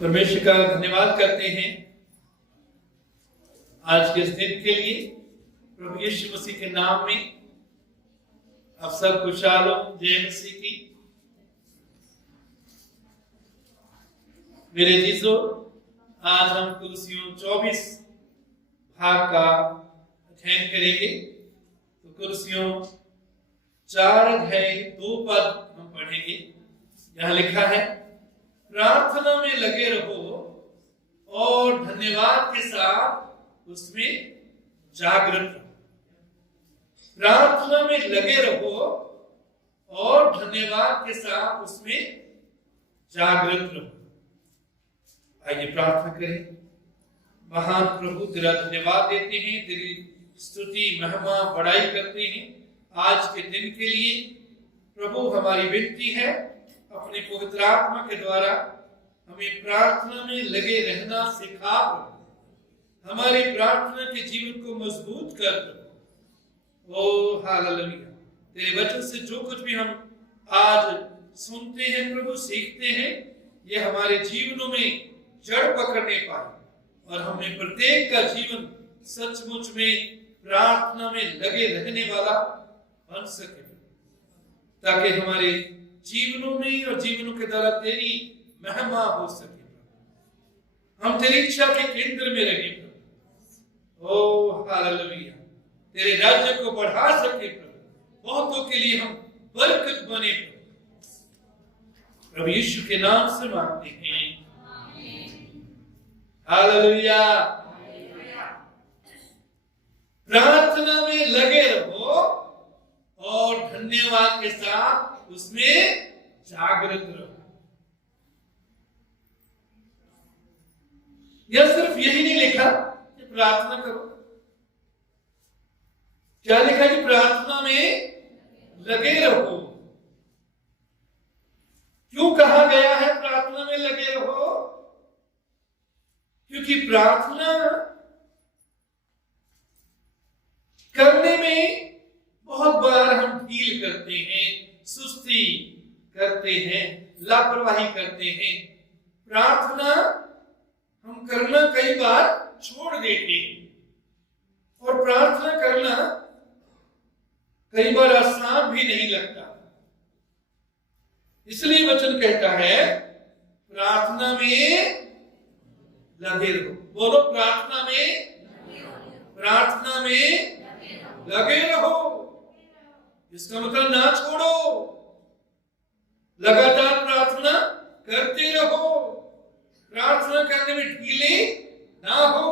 परमेश्वर का धन्यवाद करते हैं आज के इस दिन के लिए। प्रभु यीशु मसीह के नाम में आप सबको शालोम, जय मसीह की। मेरे जीजो, आज हम कुलसियों 24 भाग का अध्ययन करेंगे। तो कुलसियों 4 अध्याय 2 पद हम पढ़ेंगे। यहाँ लिखा है, प्रार्थना में लगे रहो और धन्यवाद के साथ उसमें जागृत रहो। प्रार्थना में लगे रहो और धन्यवाद के साथ उसमें जागृत रहो। आइए प्रार्थना करें। महान प्रभु, तेरा धन्यवाद देते हैं, तेरी स्तुति महिमा बड़ाई करते हैं आज के दिन के लिए। प्रभु, हमारी विनती है, अपने पवित्र आत्मा के द्वारा हमें प्रार्थना में लगे रहना सिखा। हमारी प्रार्थना के जीवन को मजबूत कर दो। ओ हालेलुया। तेरे वचन से जो कुछ भी हम आज सुनते हैं प्रभु, सीखते हैं, ये हमारे जीवनों में जड़ पकड़ने पाए और हमें प्रत्येक का जीवन सचमुच में प्रार्थना में लगे रहने वाला बन सके, ताकि हमारे जीवनों में और जीवनों के द्वारा तेरी महिमा हो सके। हम तेरी इच्छा के केंद्र में रहे प्रभु। ओ हालेलुया। तेरे राज्य को बढ़ा सके प्रभु, बहुतों के लिए हम बरकत बने प्रभु यीशु के नाम से मांगते हैं, हालेलुया। प्रार्थना में लगे रहो और धन्यवाद के साथ उसमें जागृत रहो। यह सिर्फ यही नहीं लिखा कि प्रार्थना करो, क्या लिखा कि प्रार्थना में लगे रहो। क्यों कहा गया है प्रार्थना में लगे रहो? क्योंकि प्रार्थना करने में बहुत बार हम ढील करते हैं, सुस्ती करते हैं, लापरवाही करते हैं। प्रार्थना हम करना कई बार छोड़ देते हैं और प्रार्थना करना कई बार आसान भी नहीं लगता। इसलिए वचन कहता है, प्रार्थना में लगे रहो। बोलो, प्रार्थना में लगे रहो। इसका मतलब ना छोड़ो, लगातार प्रार्थना करते रहो। प्रार्थना करने में ढीले ना हो,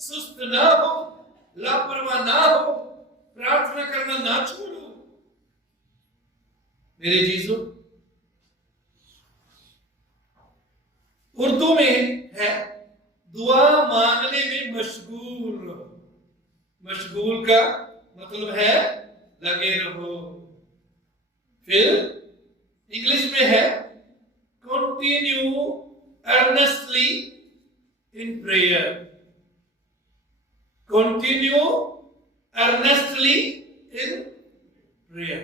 सुस्त ना हो, लापरवाह ना हो। प्रार्थना करना ना छोड़ो। मेरे जीजो, उर्दू में है, दुआ मांगने में मशगूल रहो। मशगूल का मतलब है लगे रहो। फिर इंग्लिश में है, continue earnestly in prayer. Continue earnestly in prayer.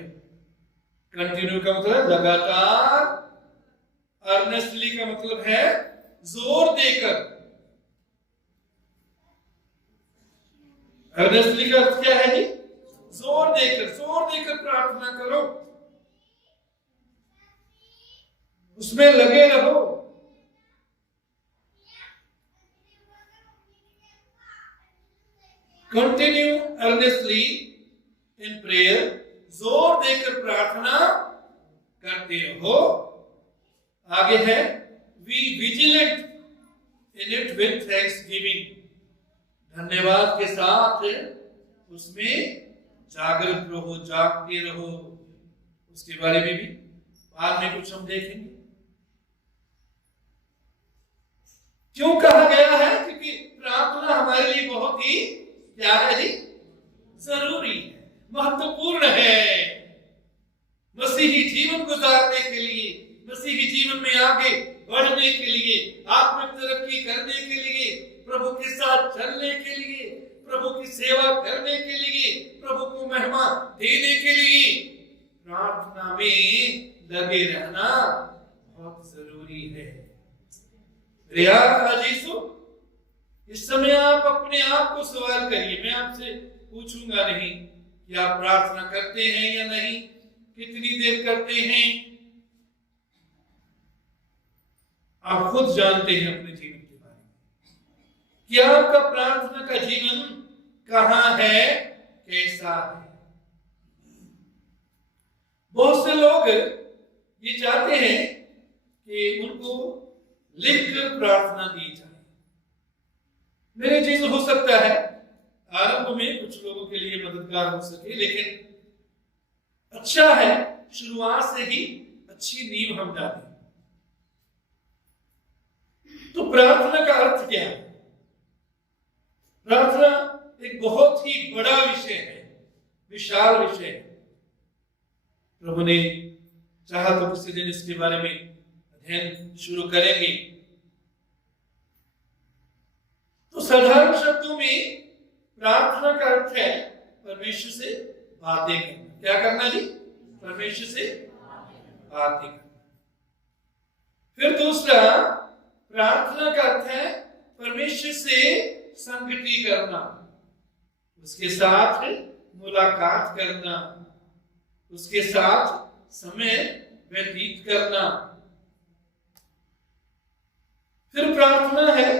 Continue का मतलब लगातार, earnestly का मतलब है जोर देकर। earnestly का अर्थ क्या है जी? जोर देकर प्रार्थना करो, उसमें लगे रहो। कंटिन्यू अर्नेस्टली इन प्रेयर, जोर देकर प्रार्थना करते रहो। आगे है, we vigilant in it with thanksgiving. धन्यवाद के साथ उसमें जागृत रहो, जागते रहो। उसके बारे में भी बाद में कुछ हम देखेंगे। क्यों कहा गया है? क्योंकि प्रार्थना हमारे लिए बहुत ही क्या है जी? जरूरी है, महत्वपूर्ण है। मसीही जीवन गुजारने के लिए, मसीही जीवन में आगे बढ़ने के लिए, आत्मिक तरक्की करने के लिए, प्रभु के साथ चलने के लिए, प्रभु की सेवा करने के लिए, प्रभु को महिमा देने के लिए प्रार्थना में लगे रहना बहुत जरूरी है। यीशु, इस समय आप अपने आप को सवाल करिए। मैं आपसे पूछूंगा नहीं कि आप प्रार्थना करते हैं या नहीं, कितनी देर करते हैं। आप खुद जानते हैं अपने जीवन के बारे में कि आपका प्रार्थना का जीवन कहां है, कैसा है। बहुत से लोग ये चाहते हैं कि उनको लिखकर प्रार्थना दी जाए। मेरे चीज हो सकता है आरंभ में कुछ लोगों के लिए मददगार हो सके, लेकिन अच्छा है शुरुआत से ही अच्छी नींव हम डालें। तो प्रार्थना का अर्थ क्या है? प्रार्थना एक बहुत ही बड़ा विषय है, विशाल विषय है। प्रभु ने चाहा तो किसी दिन इसके बारे में अध्ययन शुरू करेंगे। तो साधारण शब्दों में प्रार्थना का अर्थ है परमेश्वर से बातें करना। क्या करना जी? परमेश्वर से बातें करना। फिर दूसरा, प्रार्थना का अर्थ है परमेश्वर से संगति करना, उसके साथ मुलाकात करना, उसके साथ समय व्यतीत करना। फिर प्रार्थना है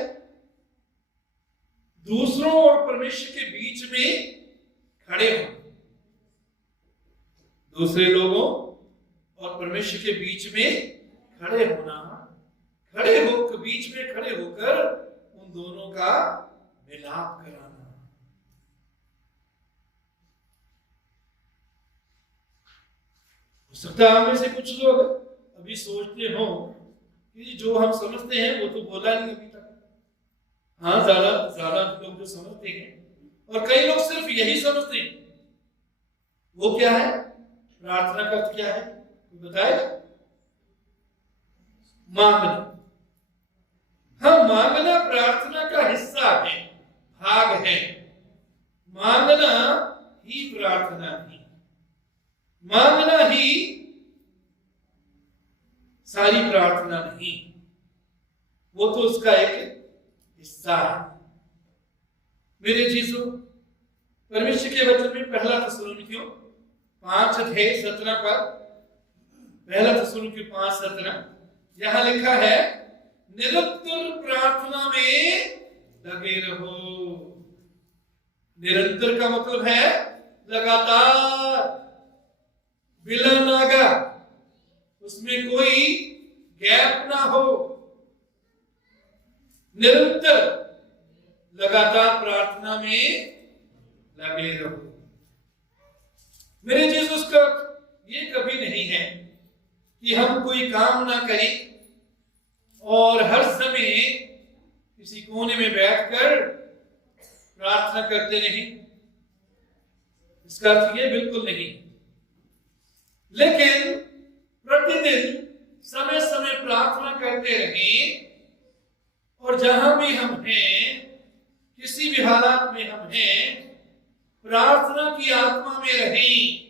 दूसरों और परमेश्वर के बीच में खड़े होना, दूसरे लोगों और परमेश्वर के बीच में खड़े होना, बीच में खड़े होकर उन दोनों का मिलाप कराना। हो सकता है हम में से कुछ लोग अभी सोचते हो कि जो हम समझते हैं वो तो बोला नहीं अभी तक। हाँ, ज्यादा लोग जो समझते हैं, और कई लोग सिर्फ यही समझते हैं। वो क्या है? प्रार्थना का अर्थ क्या है बताएगा? मांगना। हाँ, मांगना प्रार्थना का हिस्सा है, भाग है। मांगना ही प्रार्थना है, मांगना ही सारी प्रार्थना नहीं, वो तो उसका एक हिस्सा है। मेरे चीजों, परमेश्वर के वचन में पहला थिस्सलुनीकियों 5:17 पर, पहला थिस्सलुनीकियों 5:17 यहां लिखा है, निरंतर प्रार्थना में लगे रहो। निरंतर का मतलब है लगातार, बिना नागा, उसमें कोई गैप ना हो। निरंतर लगातार प्रार्थना में लगे रहो। मेरे चीज उसका ये कभी नहीं है कि हम कोई काम ना करें और हर समय किसी कोने में बैठकर प्रार्थना करते नहीं। इसका अर्थ ये बिल्कुल नहीं, लेकिन प्रतिदिन समय समय प्रार्थना करते रहें, और जहां भी हम हैं, किसी भी हालात में हम हैं, प्रार्थना की आत्मा में रहें।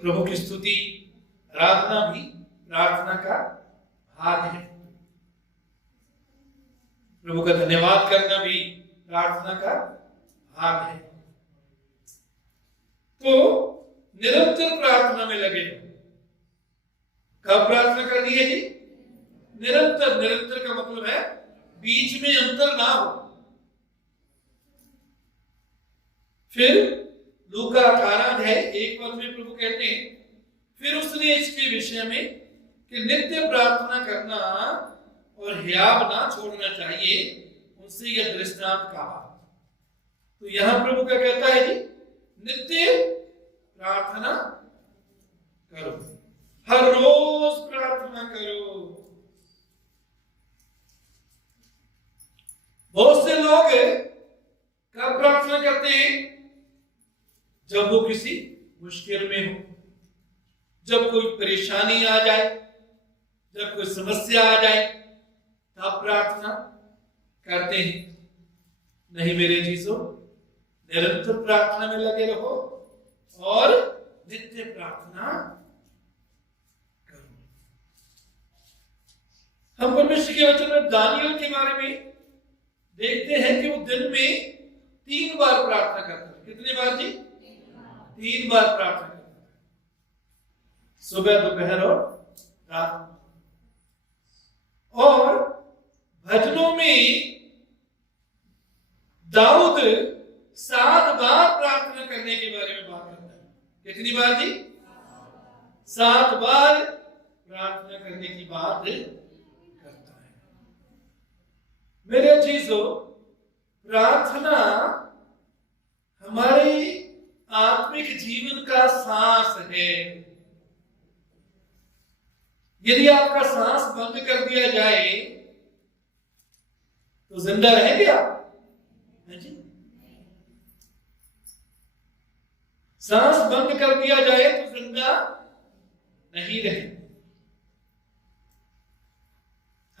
प्रभु की स्तुति, आराधना भी प्रार्थना का भाग है। प्रभु का धन्यवाद करना भी प्रार्थना का भाग है। तो निरंतर प्रार्थना में लगे रहो। कब प्रार्थना करनी है जी? निरंतर। निरंतर का मतलब है बीच में अंतर ना हो। फिर लूका 18:1 में प्रभु कहते हैं, फिर उसने इसके विषय में कि नित्य प्रार्थना करना और हियाव ना छोड़ना चाहिए, उनसे यह दृष्टांत कहा। तो यहां प्रभु क्या कहता है जी? नित्य प्रार्थना करो, हर रोज प्रार्थना करो। बहुत से लोग कब प्रार्थना करते हैं? जब वो किसी मुश्किल में हो, जब कोई परेशानी आ जाए, जब कोई समस्या आ जाए, तब प्रार्थना करते हैं। नहीं मेरे चीजों, निरंतर प्रार्थना में लगे रहो और नित्य प्रार्थना करो। हम परमेश्वर के वचन में दानियल के बारे में देखते हैं कि वो दिन में 3 बार प्रार्थना करता है। कितनी बार जी? 3 बार प्रार्थना करता है, सुबह, दोपहर और रात। और भजनों में दाऊद 7 बार प्रार्थना करने के बारे में बात करता है। कितनी बार जी? 7 बार प्रार्थना करने की बात करता है। मेरे चीजों, प्रार्थना हमारे आत्मिक जीवन का सांस है। यदि आपका सांस बंद कर दिया जाए तो जिंदा रहेंगे आप? जी? सांस बंद कर दिया जाए तो जिंदा नहीं रहेंगे।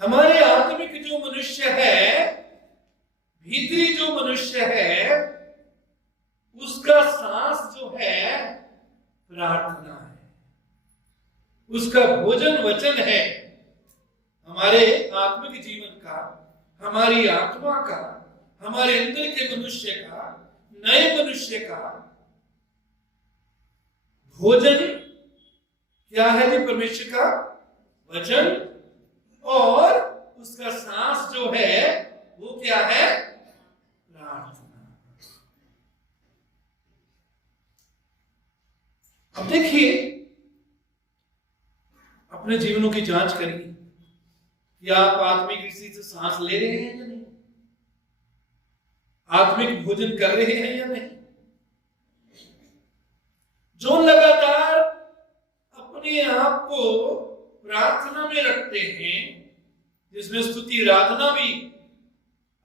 हमारे आत्मिक जो मनुष्य है, भीतरी जो मनुष्य है, उसका सांस जो है प्रार्थना है, उसका भोजन वचन है। हमारे आत्मिक जीवन का, हमारी आत्मा का, हमारे अंदर के मनुष्य का, नए मनुष्य का भोजन क्या है जी? परमेश्वर का वचन। और उसका सांस जो है वो क्या है? प्रार्थना। अब देखिए, अपने जीवनों की जांच करिए कि आप आत्मिक रीति से सांस ले रहे हैं या नहीं, आत्मिक भोजन कर रहे हैं या नहीं। जो लगातार अपने आप को प्रार्थना में रखते हैं, जिसमें स्तुति आराधना भी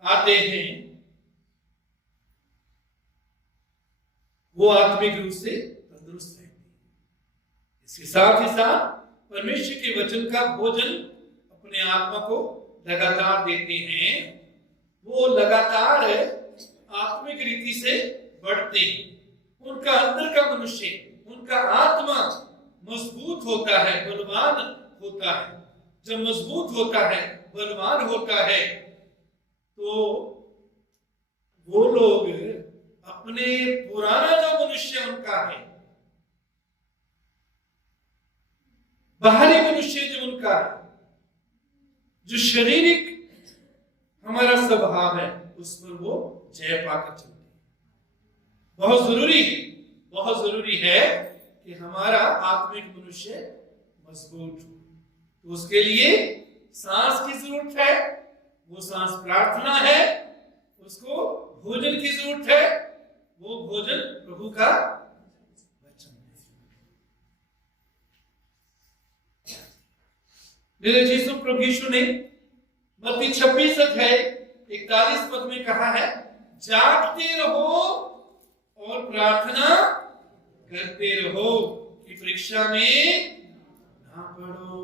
आते हैं, वो आत्मिक रूप से तंदुरुस्त है। इसके साथ ही साथ परमेश्वर के वचन का भोजन अपने आत्मा को लगातार देते हैं, वो लगातार आत्मिक रीति से बढ़ते हैं। उनका अंदर का मनुष्य, उनका आत्मा मजबूत होता है, बलवान होता है। जब मजबूत होता है, बलवान होता है, तो वो लोग अपने पुराना जो मनुष्य उनका है, बाहरी मनुष्य जो उनका है, जो शारीरिक हमारा स्वभाव है, उस पर वो जय पाकर चलते हैं। बहुत जरूरी है कि हमारा आत्मिक मनुष्य मजबूत हो। तो उसके लिए सांस की जरूरत है, वो सांस प्रार्थना है। उसको भोजन की जरूरत है, वो भोजन प्रभु का वचन है। मेरे यीशु प्रभु यीशु ने मत्ती 26 अध्याय 41 पद में कहा है, जागते रहो और प्रार्थना करते रहो कि परीक्षा में ना पड़ो,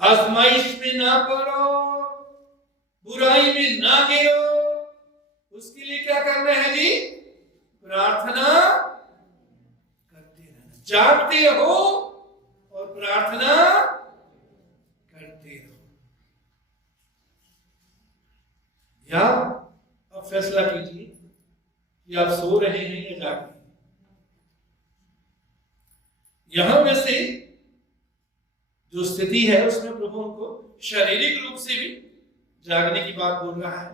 आजमाइश में ना पड़ो, बुराई में ना गिरो। उसके लिए क्या करना है जी? प्रार्थना करते रहना। जागते रहो और प्रार्थना करते रहो। या अब फैसला कीजिए कि आप सो रहे हैं या जाग रहे हैं। यहां में से जो स्थिति है उसमें प्रभु उनको शारीरिक रूप से भी जागने की बात बोल रहा है,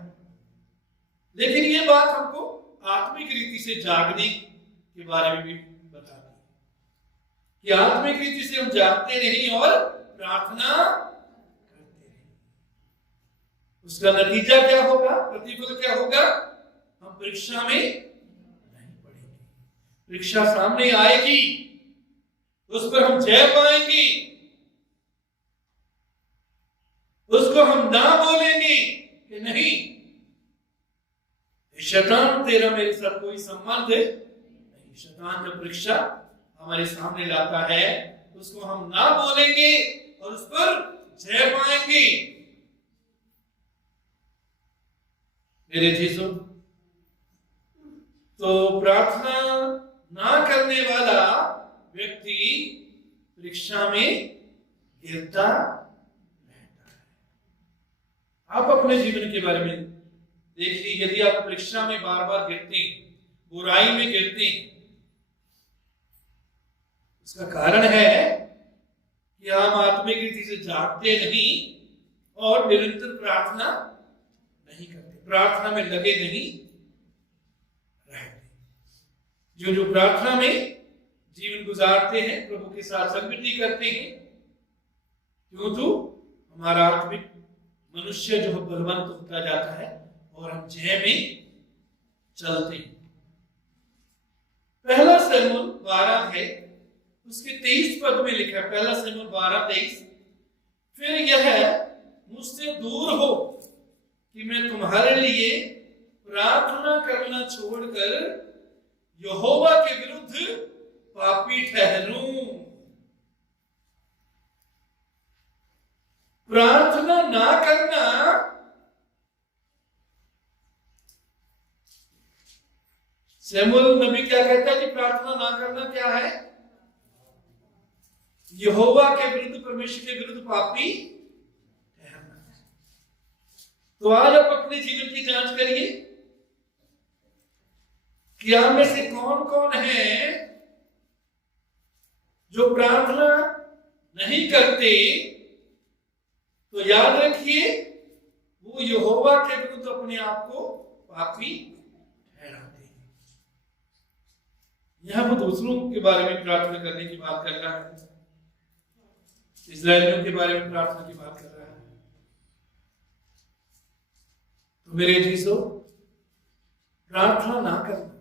लेकिन ये बात हमको आत्मिक रीति से जागने के बारे में भी बताती है कि आत्मिक रीति से हम जागते रहें और प्रार्थना करते रहें। उसका नतीजा क्या होगा? प्रतिफल क्या होगा? हम परीक्षा में नहीं पड़ेंगे। परीक्षा सामने आएगी, उस पर हम जय पाएंगे। उसको हम ना बोलेंगे कि नहीं, शैतान तेरा मेरे साथ कोई संबंध है नहीं। शैतान जब परीक्षा हमारे सामने लाता है, उसको हम ना बोलेंगे और उस पर जय पाएंगे। मेरे जीसो, तो प्रार्थना ना करने वाला व्यक्ति परीक्षा में गिरता रहता है। आप अपने जीवन के बारे में देखिए, यदि आप परीक्षा में बार बार गिरते हैं, बुराई में गिरते हैं, उसका कारण है कि हम आत्मिक रीति से जागते नहीं और निरंतर प्रार्थना नहीं करते, प्रार्थना में लगे नहीं रहते। जो प्रार्थना में जीवन गुजारते हैं, प्रभु के साथ संगति करते हैं, क्यों तो हमारा आत्मिक मनुष्य जो बलवंत होता जाता है और हम जय में चलते हैं। पहला शमूएल 12 है, उसके 23 पद में लिखा है, पहला शमूएल 12:23, फिर यह मुझसे दूर हो कि मैं तुम्हारे लिए प्रार्थना करना छोड़कर यहोवा के विरुद्ध पापी ठहरूं। प्रार्थना ना करना शमूएल नबी क्या कहता है कि प्रार्थना ना करना क्या है? यहोवा के विरुद्ध, परमेश्वर के विरुद्ध पापी ठहरना। तो आज आप अपने जीवन की जांच करिए कि आप में से कौन कौन है जो प्रार्थना नहीं करते। तो याद रखिए, वो यहोवा के विरुद्ध अपने आप को पापी ठहराते हैं। यहां वो दूसरों के बारे में प्रार्थना करने की बात कर रहा है, इस्राएलियों के बारे में प्रार्थना की बात कर रहा है। तो मेरे जीसो, प्रार्थना ना करना,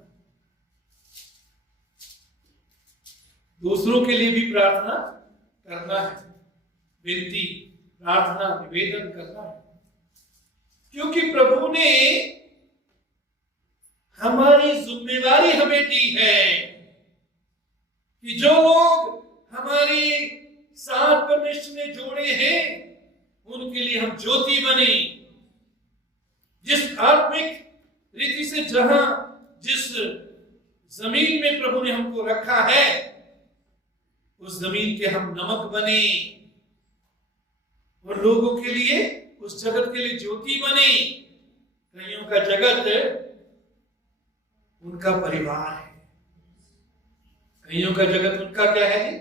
दूसरों के लिए भी प्रार्थना करना है, विनती, प्रार्थना, निवेदन करना है, क्योंकि प्रभु ने हमारी जिम्मेवारी हमें दी है कि जो लोग हमारे साथ परमेश्वर ने जोड़े हैं उनके लिए हम ज्योति बने। जिस आत्मिक रीति से जहां जिस जमीन में प्रभु ने हमको रखा है, उस जमीन के हम नमक बने, और लोगों के लिए, उस जगत के लिए ज्योति बने। कईयों का जगत उनका परिवार है, कईयों का जगत उनका क्या है?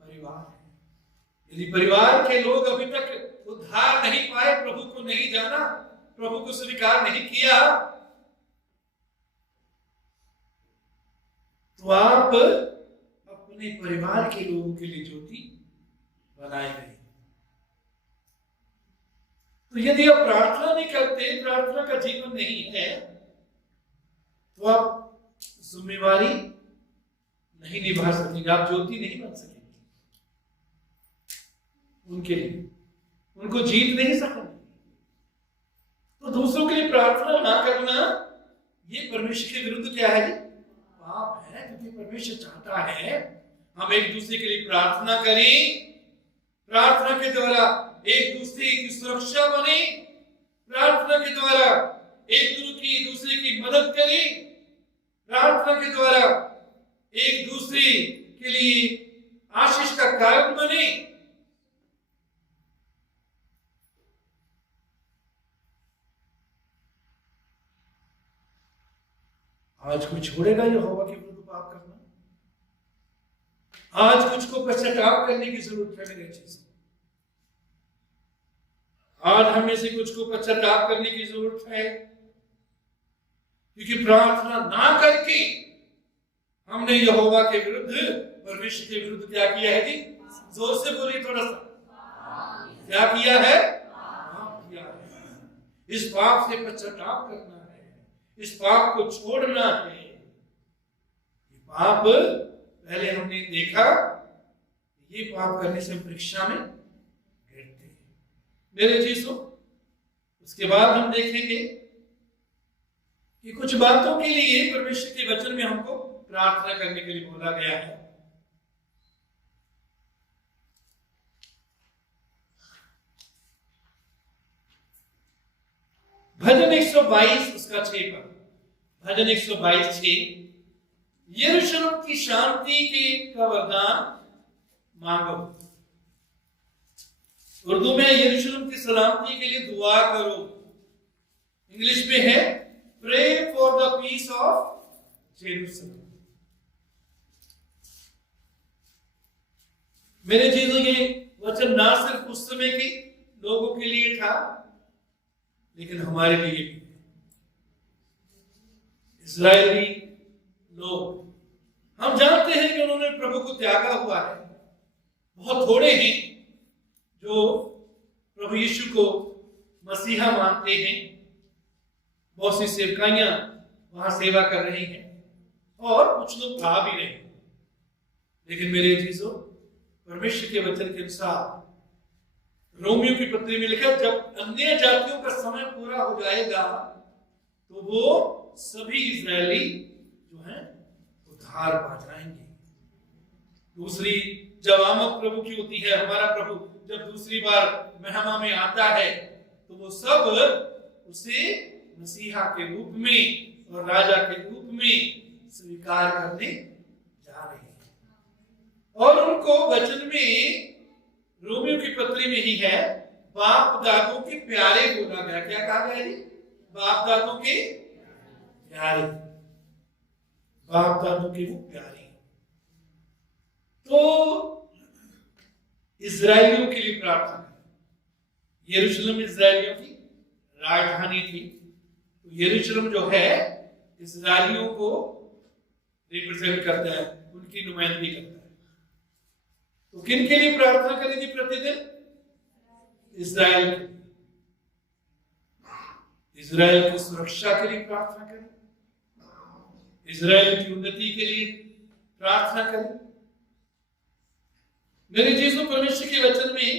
परिवार है। यदि परिवार के लोग अभी तक उद्धार नहीं पाए, प्रभु को नहीं जाना, प्रभु को स्वीकार नहीं किया, तो आप अपने परिवार के लोगों के लिए ज्योति बनाए गए। तो यदि आप प्रार्थना नहीं करते, प्रार्थना का जीवन नहीं है, तो आप जिम्मेवारी नहीं निभा सकेंगे, आप ज्योति नहीं बन सकेंगे उनके लिए, उनको जीत नहीं सकेंगे। तो दूसरों के लिए प्रार्थना ना करना, ये परमेश्वर के विरुद्ध क्या है? पाप है। क्योंकि परमेश्वर चाहता है हम एक दूसरे के लिए प्रार्थना करें, प्रार्थना के द्वारा एक दूसरे की सुरक्षा बने, प्रार्थना के द्वारा एक दूसरे की मदद करें, प्रार्थना के द्वारा एक दूसरे के लिए आशीष का कारण बने। आज कोई छोड़ेगा यहोवा के विरुद्ध पाप करना? आज कुछ को पश्चाताप करने की जरूरत है मेरे चीज। आज हमें से कुछ को पश्चाताप करने की जरूरत है, क्योंकि प्रार्थना ना करके हमने यहोवा के विरुद्ध, परमेश्वर के विरुद्ध क्या किया है जी? जोर से बोलिए थोड़ा सा, क्या किया है? पाप किया है। इस पाप से पश्चाताप करना है, इस पाप को छोड़ना है। ये पाप पहले हमने देखा, ये पाप करने से परीक्षा में गिरते हैं मेरे चीजों। उसके बाद हम देखेंगे कि कुछ बातों के लिए परमेश्वर के वचन में हमको प्रार्थना करने के लिए बोला गया है। भजन 122 उसका 6 पर, भजन 122:6, यरूशलेम की शांति के का वरदान मांगो। उर्दू में यरूशलेम की सलामती के लिए दुआ करो, इंग्लिश में है pray for the peace of Jerusalem. मेरे चीजों ये वचन ना सिर्फ उस समय के लोगों के लिए था, लेकिन हमारे लिए भी। इजरायली लोग, हम जानते हैं कि उन्होंने प्रभु को त्यागा हुआ है। बहुत थोड़े हैं जो प्रभु यीशु को मसीहा मानते हैं। बहुत सी सेवकाइयां वहां सेवा कर रही हैं और कुछ लोग आ भी रहे हैं। लेकिन मेरे चीजों, परमेश्वर के वचन के अनुसार रोमियो की पत्री में लिखा, जब अन्य जातियों का समय पूरा हो जाएगा तो वो सभी इजरायली जो हैं उद्धार पा जाएंगे। दूसरी जब आमद प्रभु की होती है, हमारा प्रभु जब दूसरी बार महिमा में आता है तो वो सब उसे मसीहा के रूप में और राजा के रूप में स्वीकार करने जा रहे हैं। और उनको वचन में रोमियो की पत्री में ही है, बाप दादों के प्यारे बोला गया। क्या कहा गया जी? बाप दादों के प्यारे, बाप दादों के वो प्यारे। तो इजरायलियों के लिए प्रार्थना करें। यरूशलेम इजरायलियों की राजधानी थी, तो यरूशलेम जो है इजरायलियों को रिप्रेजेंट करता है, उनकी नुमाइंदगी करता है। तो किन के लिए प्रार्थना करेंगे प्रतिदिन? इजराइल, इजराइल की सुरक्षा के लिए प्रार्थना करें, इजराइल की उन्नति के लिए प्रार्थना करें। मेरे चीजों, परमेश्वर के वचन में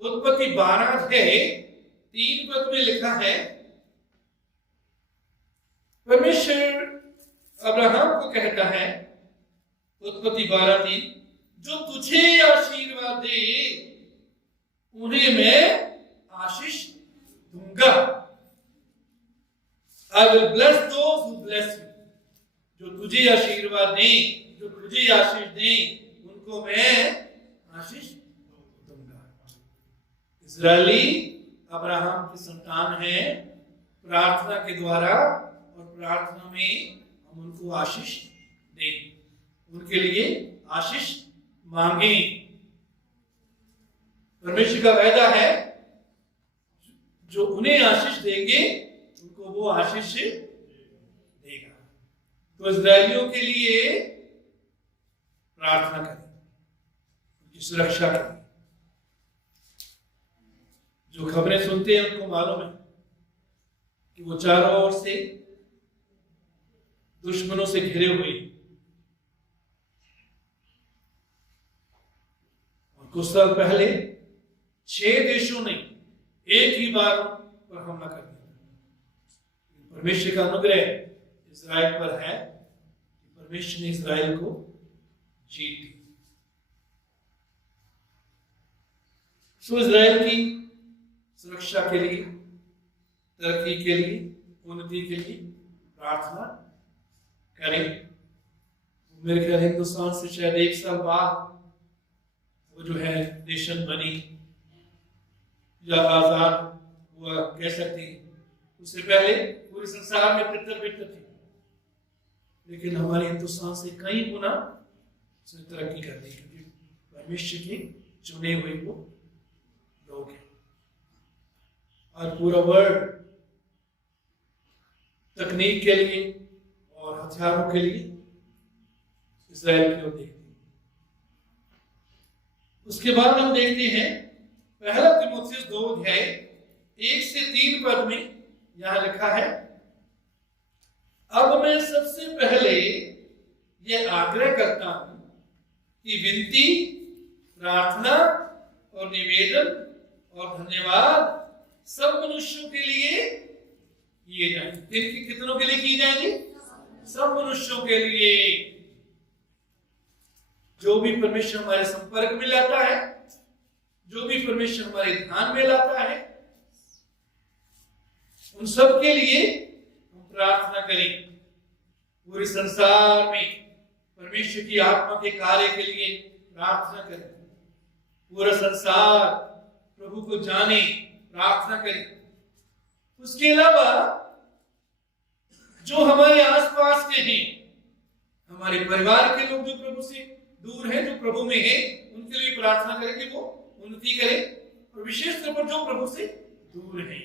उत्पत्ति 12:3 में लिखा है, परमेश्वर अब्राहम को कहता है, उत्पत्ति 12:3, जो तुझे आशीर्वाद दे उन्हें मैं आशीष दूंगा। I will bless those who bless you. जो तुझे आशीर्वाद दें, जो तुझे आशीष दें, उनको मैं आशीष दूंगा। इजरायली अब्राहम की संतान है। प्रार्थना के द्वारा और प्रार्थना में हम उनको आशीष दें, उनके लिए आशीष मांगे। परमेश्वर का वायदा है, जो उन्हें आशीष देंगे उनको वो आशीष देगा। तो इजरायलियों के लिए प्रार्थना करें, उनकी सुरक्षा करें। जो खबरें सुनते हैं उनको मालूम है कि वो चारों ओर से दुश्मनों से घिरे हुए, और कुछ साल पहले 6 देशों ने एक ही बार पर हमला कर दिया। परमेश्वर का अनुग्रह इजराइल पर है, परमेश्वर ने इजराइल को जीत दी। सो इजराइल की सुरक्षा के लिए, तरक्की के लिए, उन्नति के लिए प्रार्थना करें। मेरे ख्याल हिंदुस्तान से शायद 1 साल बाद वो जो है नेशन बनी या आजाद हुआ कह सकते हैं। उससे पहले पूरे संसार में तितर-बितर थी, लेकिन हमारे हिंदुस्तान से कई गुना उसने तरक्की कर दी, क्योंकि परमेश्वर के चुने हुए वो लोग हैं। और पूरा वर्ल्ड तकनीक के लिए और हथियारों के लिए इजराइल की ओर देखते हैं। उसके बाद हम देखते हैं पहला तीमुथियुस 2:1-3 में यहां लिखा है, अब मैं सबसे पहले यह आग्रह करता हूं कि विनती, प्रार्थना और निवेदन और धन्यवाद सब मनुष्यों के लिए किए जाए। कितनों के लिए किए जाएंगे? सब मनुष्यों के लिए। जो भी परमेश्वर हमारे संपर्क में लाता है, जो भी परमेश्वर हमारे ध्यान में लाता है, उन सब के लिए हम प्रार्थना करें। पूरे संसार में परमेश्वर की आत्मा के कार्य के लिए प्रार्थना करें। पूरा संसार प्रभु को जाने, प्रार्थना करें। उसके अलावा जो हमारे आसपास के हैं, हमारे परिवार के लोग जो प्रभु से दूर हैं, जो प्रभु में हैं, उनके लिए प्रार्थना करें कि वो उन्नति करें। और विशेष तौर पर जो प्रभु से दूर हैं,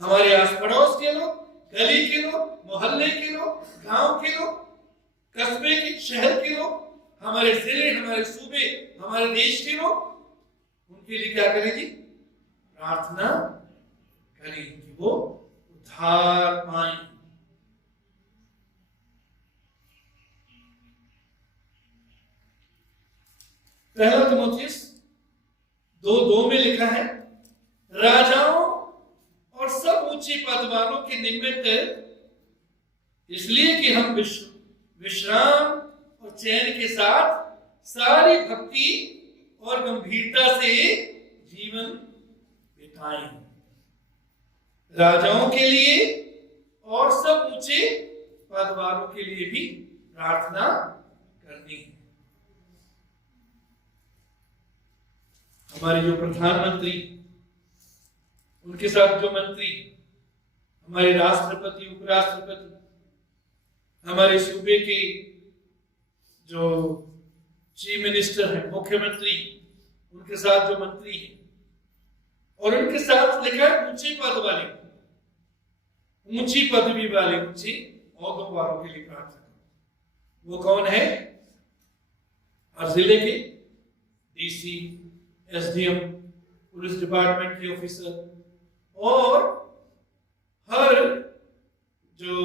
हमारे आस पड़ोस के लोग, गली के लोग, मोहल्ले के लोग, गांव के लोग, कस्बे के, शहर के लोग, हमारे जिले, हमारे सूबे, हमारे देश के लोग, उनके लिए क्या करें जी? प्रार्थना करें कि वो उद्धार पाएं। पहला तीमुथियुस 2:2 में लिखा है, राजाओं और सब ऊंचे पद वालों के निमित्त इसलिए कि हम विश्राम और चैन के साथ सारी भक्ति और गंभीरता से जीवन बिताएं। राजाओं के लिए और सब ऊंचे पद वालों के लिए भी प्रार्थना करनी है। हमारे जो प्रधानमंत्री, उनके साथ जो मंत्री, हमारे राष्ट्रपति, उपराष्ट्रपति, हमारे सूबे के जो चीफ मिनिस्टर हैं, मुख्यमंत्री, उनके साथ जो मंत्री हैं, और उनके साथ लिखा है ऊंचे पद वाले, ऊंची पदवी वाले, ऊंची ओहदों वालों के लिए प्रार्थना करो। वो कौन है? हर जिले के डीसी, एसडीएम, पुलिस डिपार्टमेंट के ऑफिसर, और हर जो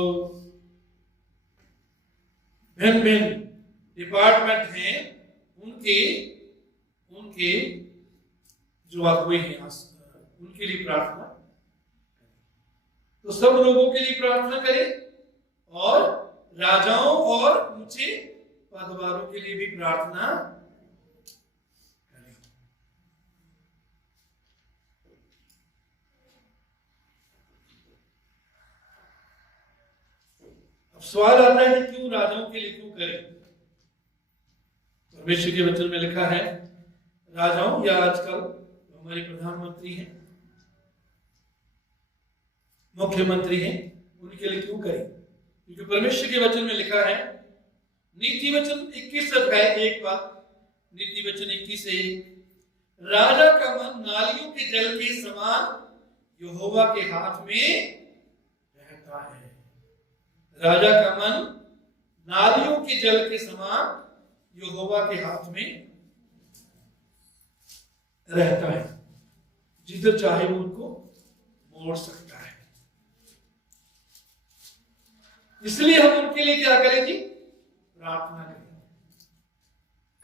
भिन्न भिन्न डिपार्टमेंट हैं, उनके जो अगुवे हैं, उनके लिए प्रार्थना। तो सब लोगों के लिए प्रार्थना करें, और राजाओं और ऊंचे पद वालों के लिए भी प्रार्थना करें। अब सवाल आता है कि क्यों राजाओं के लिए क्यों करें? परमेश्वर के वचन में लिखा है, राजाओं या आजकल हमारे प्रधानमंत्री हैं, मुख्यमंत्री हैं, उनके लिए क्यों करें? क्योंकि परमेश्वर के वचन में लिखा है, नीति वचन 21 अध्याय 1 पद, नीति वचन 21:1, राजा का मन नालियों के जल के समान यहोवा के हाथ में रहता है। राजा का मन नालियों के जल के समान यहोवा के हाथ में रहता है, जिधर चाहे वो उनको मोड़ सकता है। इसलिए हम उनके लिए क्या करें जी? प्रार्थना करें।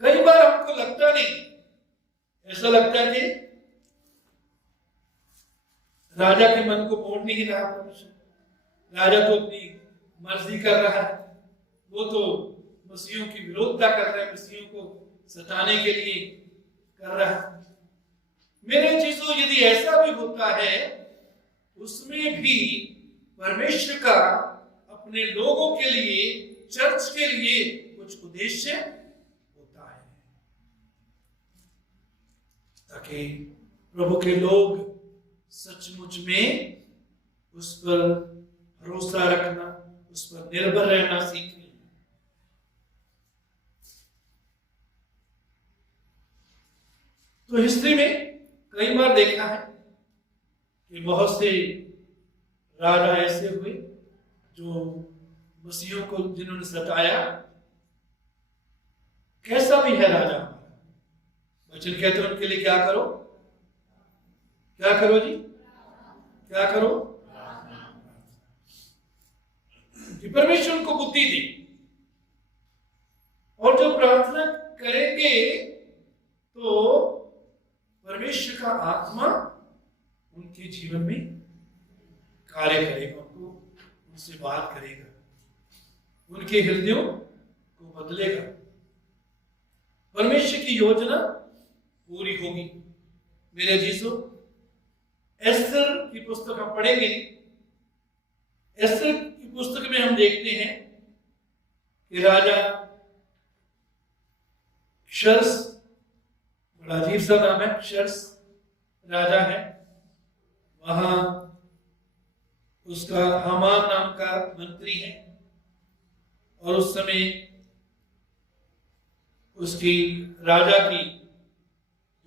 कई बार हमको लगता नहीं, ऐसा लगता है कि राजा के मन को मोड़ नहीं रहा परमेश्वर, राजा तो अपनी मर्जी कर रहा है, वो तो मसीहियों की विरोधता कर रहा है, मसीहियों को सताने के लिए कर रहा है। मेरे चीजों, यदि ऐसा भी होता है, उसमें भी परमेश्वर का अपने लोगों के लिए, चर्च के लिए कुछ उद्देश्य होता है, ताकि प्रभु के लोग सचमुच में उस पर भरोसा रखना, उस पर निर्भर रहना सीखें। तो हिस्ट्री में कई बार देखा है कि बहुत से राजा ऐसे हुए जो मसीहियों को जिन्होंने सताया। कैसा भी है राजा, वचन कहते हैं उनके लिए क्या करो? क्या करो जी? क्या करो? कि परमेश्वर उनको बुद्धि दी, और जो प्रार्थना करेंगे तो परमेश्वर का आत्मा उनके जीवन में कार्य करेगा, उनसे बात करेगा, उनके हृदयों को बदलेगा, परमेश्वर की योजना पूरी होगी। मेरे अजीजों, एस्तर की पुस्तक हम पढ़ेंगे। एस्तर की पुस्तक में हम देखते हैं कि राजा क्षर्स, बड़ा अजीब सा नाम है क्षर्स, राजा है, वहां उसका हामान नाम का मंत्री है, और उस समय उसकी राजा की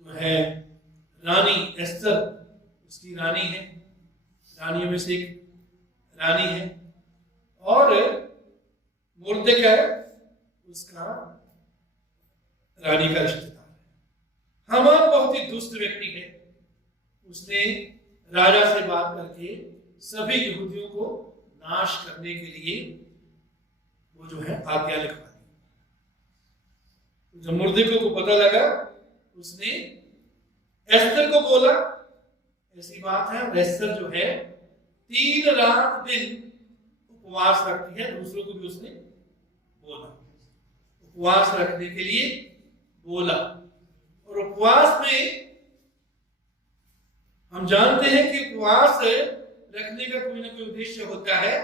जो है रानी एस्तर उसकी रानी है, रानियों में से एक रानी है, और मुर्देकाई उसका रानी का रिश्तेदार है। हामान बहुत ही दुष्ट व्यक्ति है। उसने राजा से बात करके सभी यहूदियों को नाश करने के लिए वो जो है आज्ञा लिखवा दी। जब मुर्देकाई को पता लगा, उसने एस्तर को बोला, ऐसी बात है, एस्तर जो है 3 रात दिन उपवास रखती है। दूसरों को भी उसने बोला, उपवास रखने के लिए बोला। और उपवास में हम जानते हैं कि उपवास रखने का कोई ना कोई उद्देश्य होता है,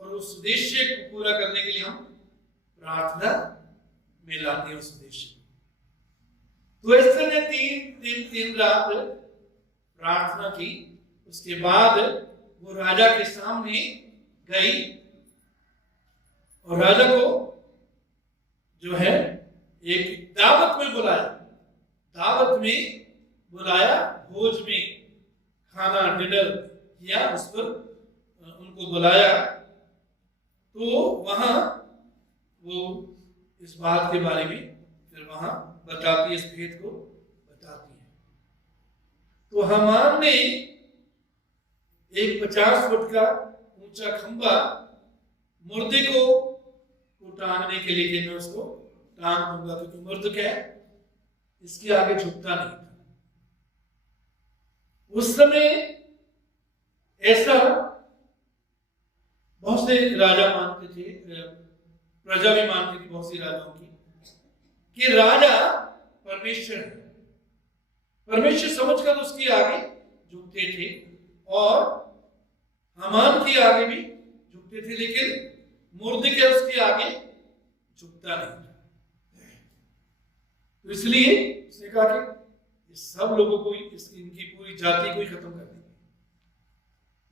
और उस उद्देश्य को पूरा करने के लिए हम प्रार्थना में लाते हैं उस उद्देश्य को। तो एस्तर ने 3 दिन 3 रात प्रार्थना की। उसके बाद वो राजा के सामने गई और राजा को जो है एक दावत में बुलाया। दावत में बुलाया, भोज में खाना डिनर किया, उस पर उनको बुलाया। तो वहां वो इस बात के बारे में फिर वहां बताती है, इस भेद को बताती है। तो हामान ने एक 50 फुट का ऊंचा खंबा मुर्दे को टांगने के लिए, कि मैं उसको टांग दूंगा, क्योंकि मुर्देकाई इसके आगे झुकता नहीं था। उस समय ऐसा बहुत से राजा मानते थे, प्रजा भी मानती थी बहुत सी राजाओं की, कि राजा परमेश्वर है। परमेश्वर समझकर उसके आगे झुकते थे, और हामान के आगे भी झुकते थे, लेकिन मुर्देकाई उसके आगे झुकता नहीं था। तो इसलिए उसने कहा कि इस सब लोगों को, इनकी पूरी जाति को ही खत्म कर देंगे।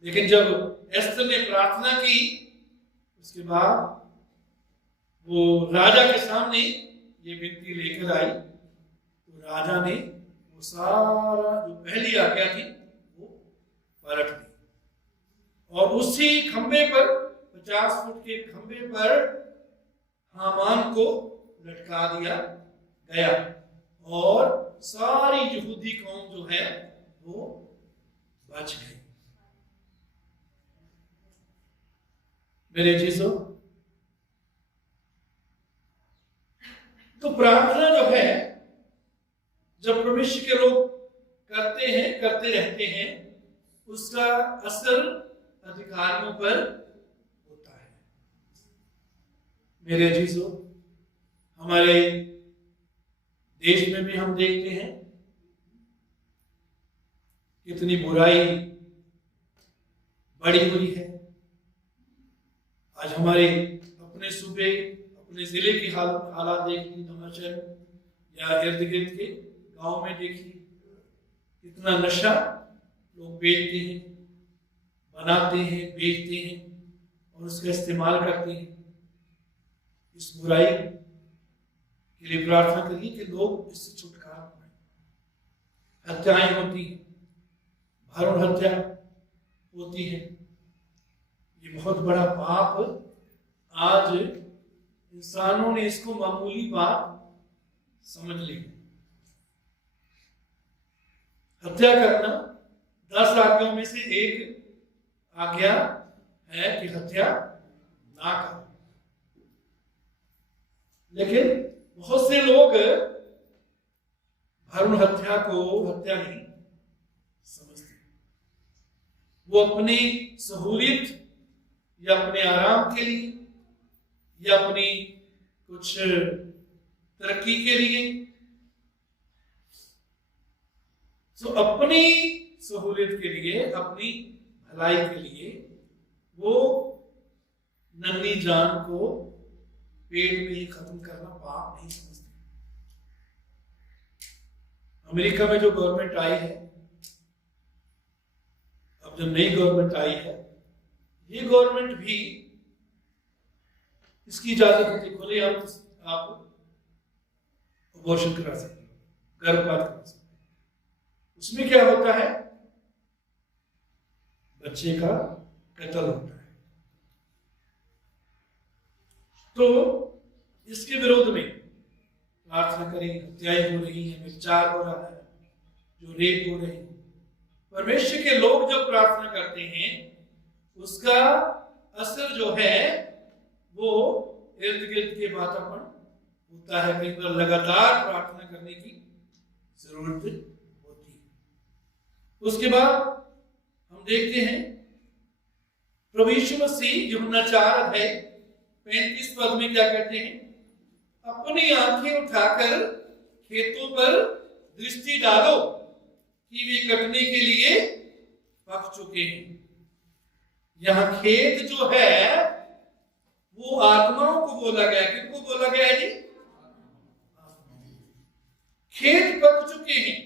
लेकिन जब एस्तर ने प्रार्थना की, उसके बाद वो राजा के सामने ये विनती लेकर आई, तो राजा ने वो सारा जो पहली आज्ञा थी वो पलट दी, और उसी खंबे पर 50 फुट के खंबे पर हामान को लटका दिया गया, और सारी यहूदी कौम जो है वो बच गई। मेरे चीजों, तो प्रार्थना जो है जब परमेश्वर के लोग करते हैं, करते रहते हैं, उसका असर अधिकारियों पर होता है। मेरे अजीजों, हमारे देश में भी हम देखते हैं कितनी बुराई बढ़ी हुई है। आज हमारे अपने सूबे, अपने जिले की हालात देखिए, नमाचल या इर्द गिर्द के गांव में देखिए, कितना नशा लोग बेचते हैं, बनाते हैं, बेचते हैं और उसका इस्तेमाल करते हैं। इस बुराई के लिए प्रार्थना करिए कि लोग इससे छुटकारा पाएं। हत्याएं होती हैं, भ्रूण हत्या होती है, ये बहुत बड़ा पाप। आज इंसानों ने इसको मामूली बात समझ ली। हत्या करना 10 आज्ञाओं में से एक आज्ञा है कि हत्या ना करो, लेकिन बहुत से लोग भ्रूण हत्या को हत्या नहीं समझते। वो अपनी सहूलियत या अपने आराम के लिए या अपनी कुछ तरक्की के लिए, अपनी सहूलियत के लिए, अपनी भलाई के लिए वो नन्ही जान को पेट में ही खत्म करना पाप नहीं समझते। अमेरिका में जो गवर्नमेंट आई है अब जब नई गवर्नमेंट आई है, ये गवर्नमेंट भी इसकी इजाजत होती है, खुले आप अबॉर्शन करा सकते हो, गर्भपात करा सकते हो। उसमें क्या होता है, बच्चे का कत्ल होता है। तो इसके विरोध में प्रार्थना करें। हत्याएं हो रही है, व्यभिचार हो रहा है, जो रेप हो रही है। परमेश्वर के लोग जब प्रार्थना करते हैं, उसका असर जो है वो इर्द गिर्द के वातावरण होता है। कई बार लगातार प्रार्थना करने की जरूरत होती है। उसके बाद हम देखते हैं प्रभु यीशु मसीह यूहन्ना 4:35 पद में क्या कहते हैं, अपनी आंखें उठाकर खेतों पर दृष्टि डालो कि वे कटने के लिए पक चुके हैं। यहां खेत जो है वो आत्माओं को बोला गया। किनको बोला गया है जी? खेत पक चुके हैं।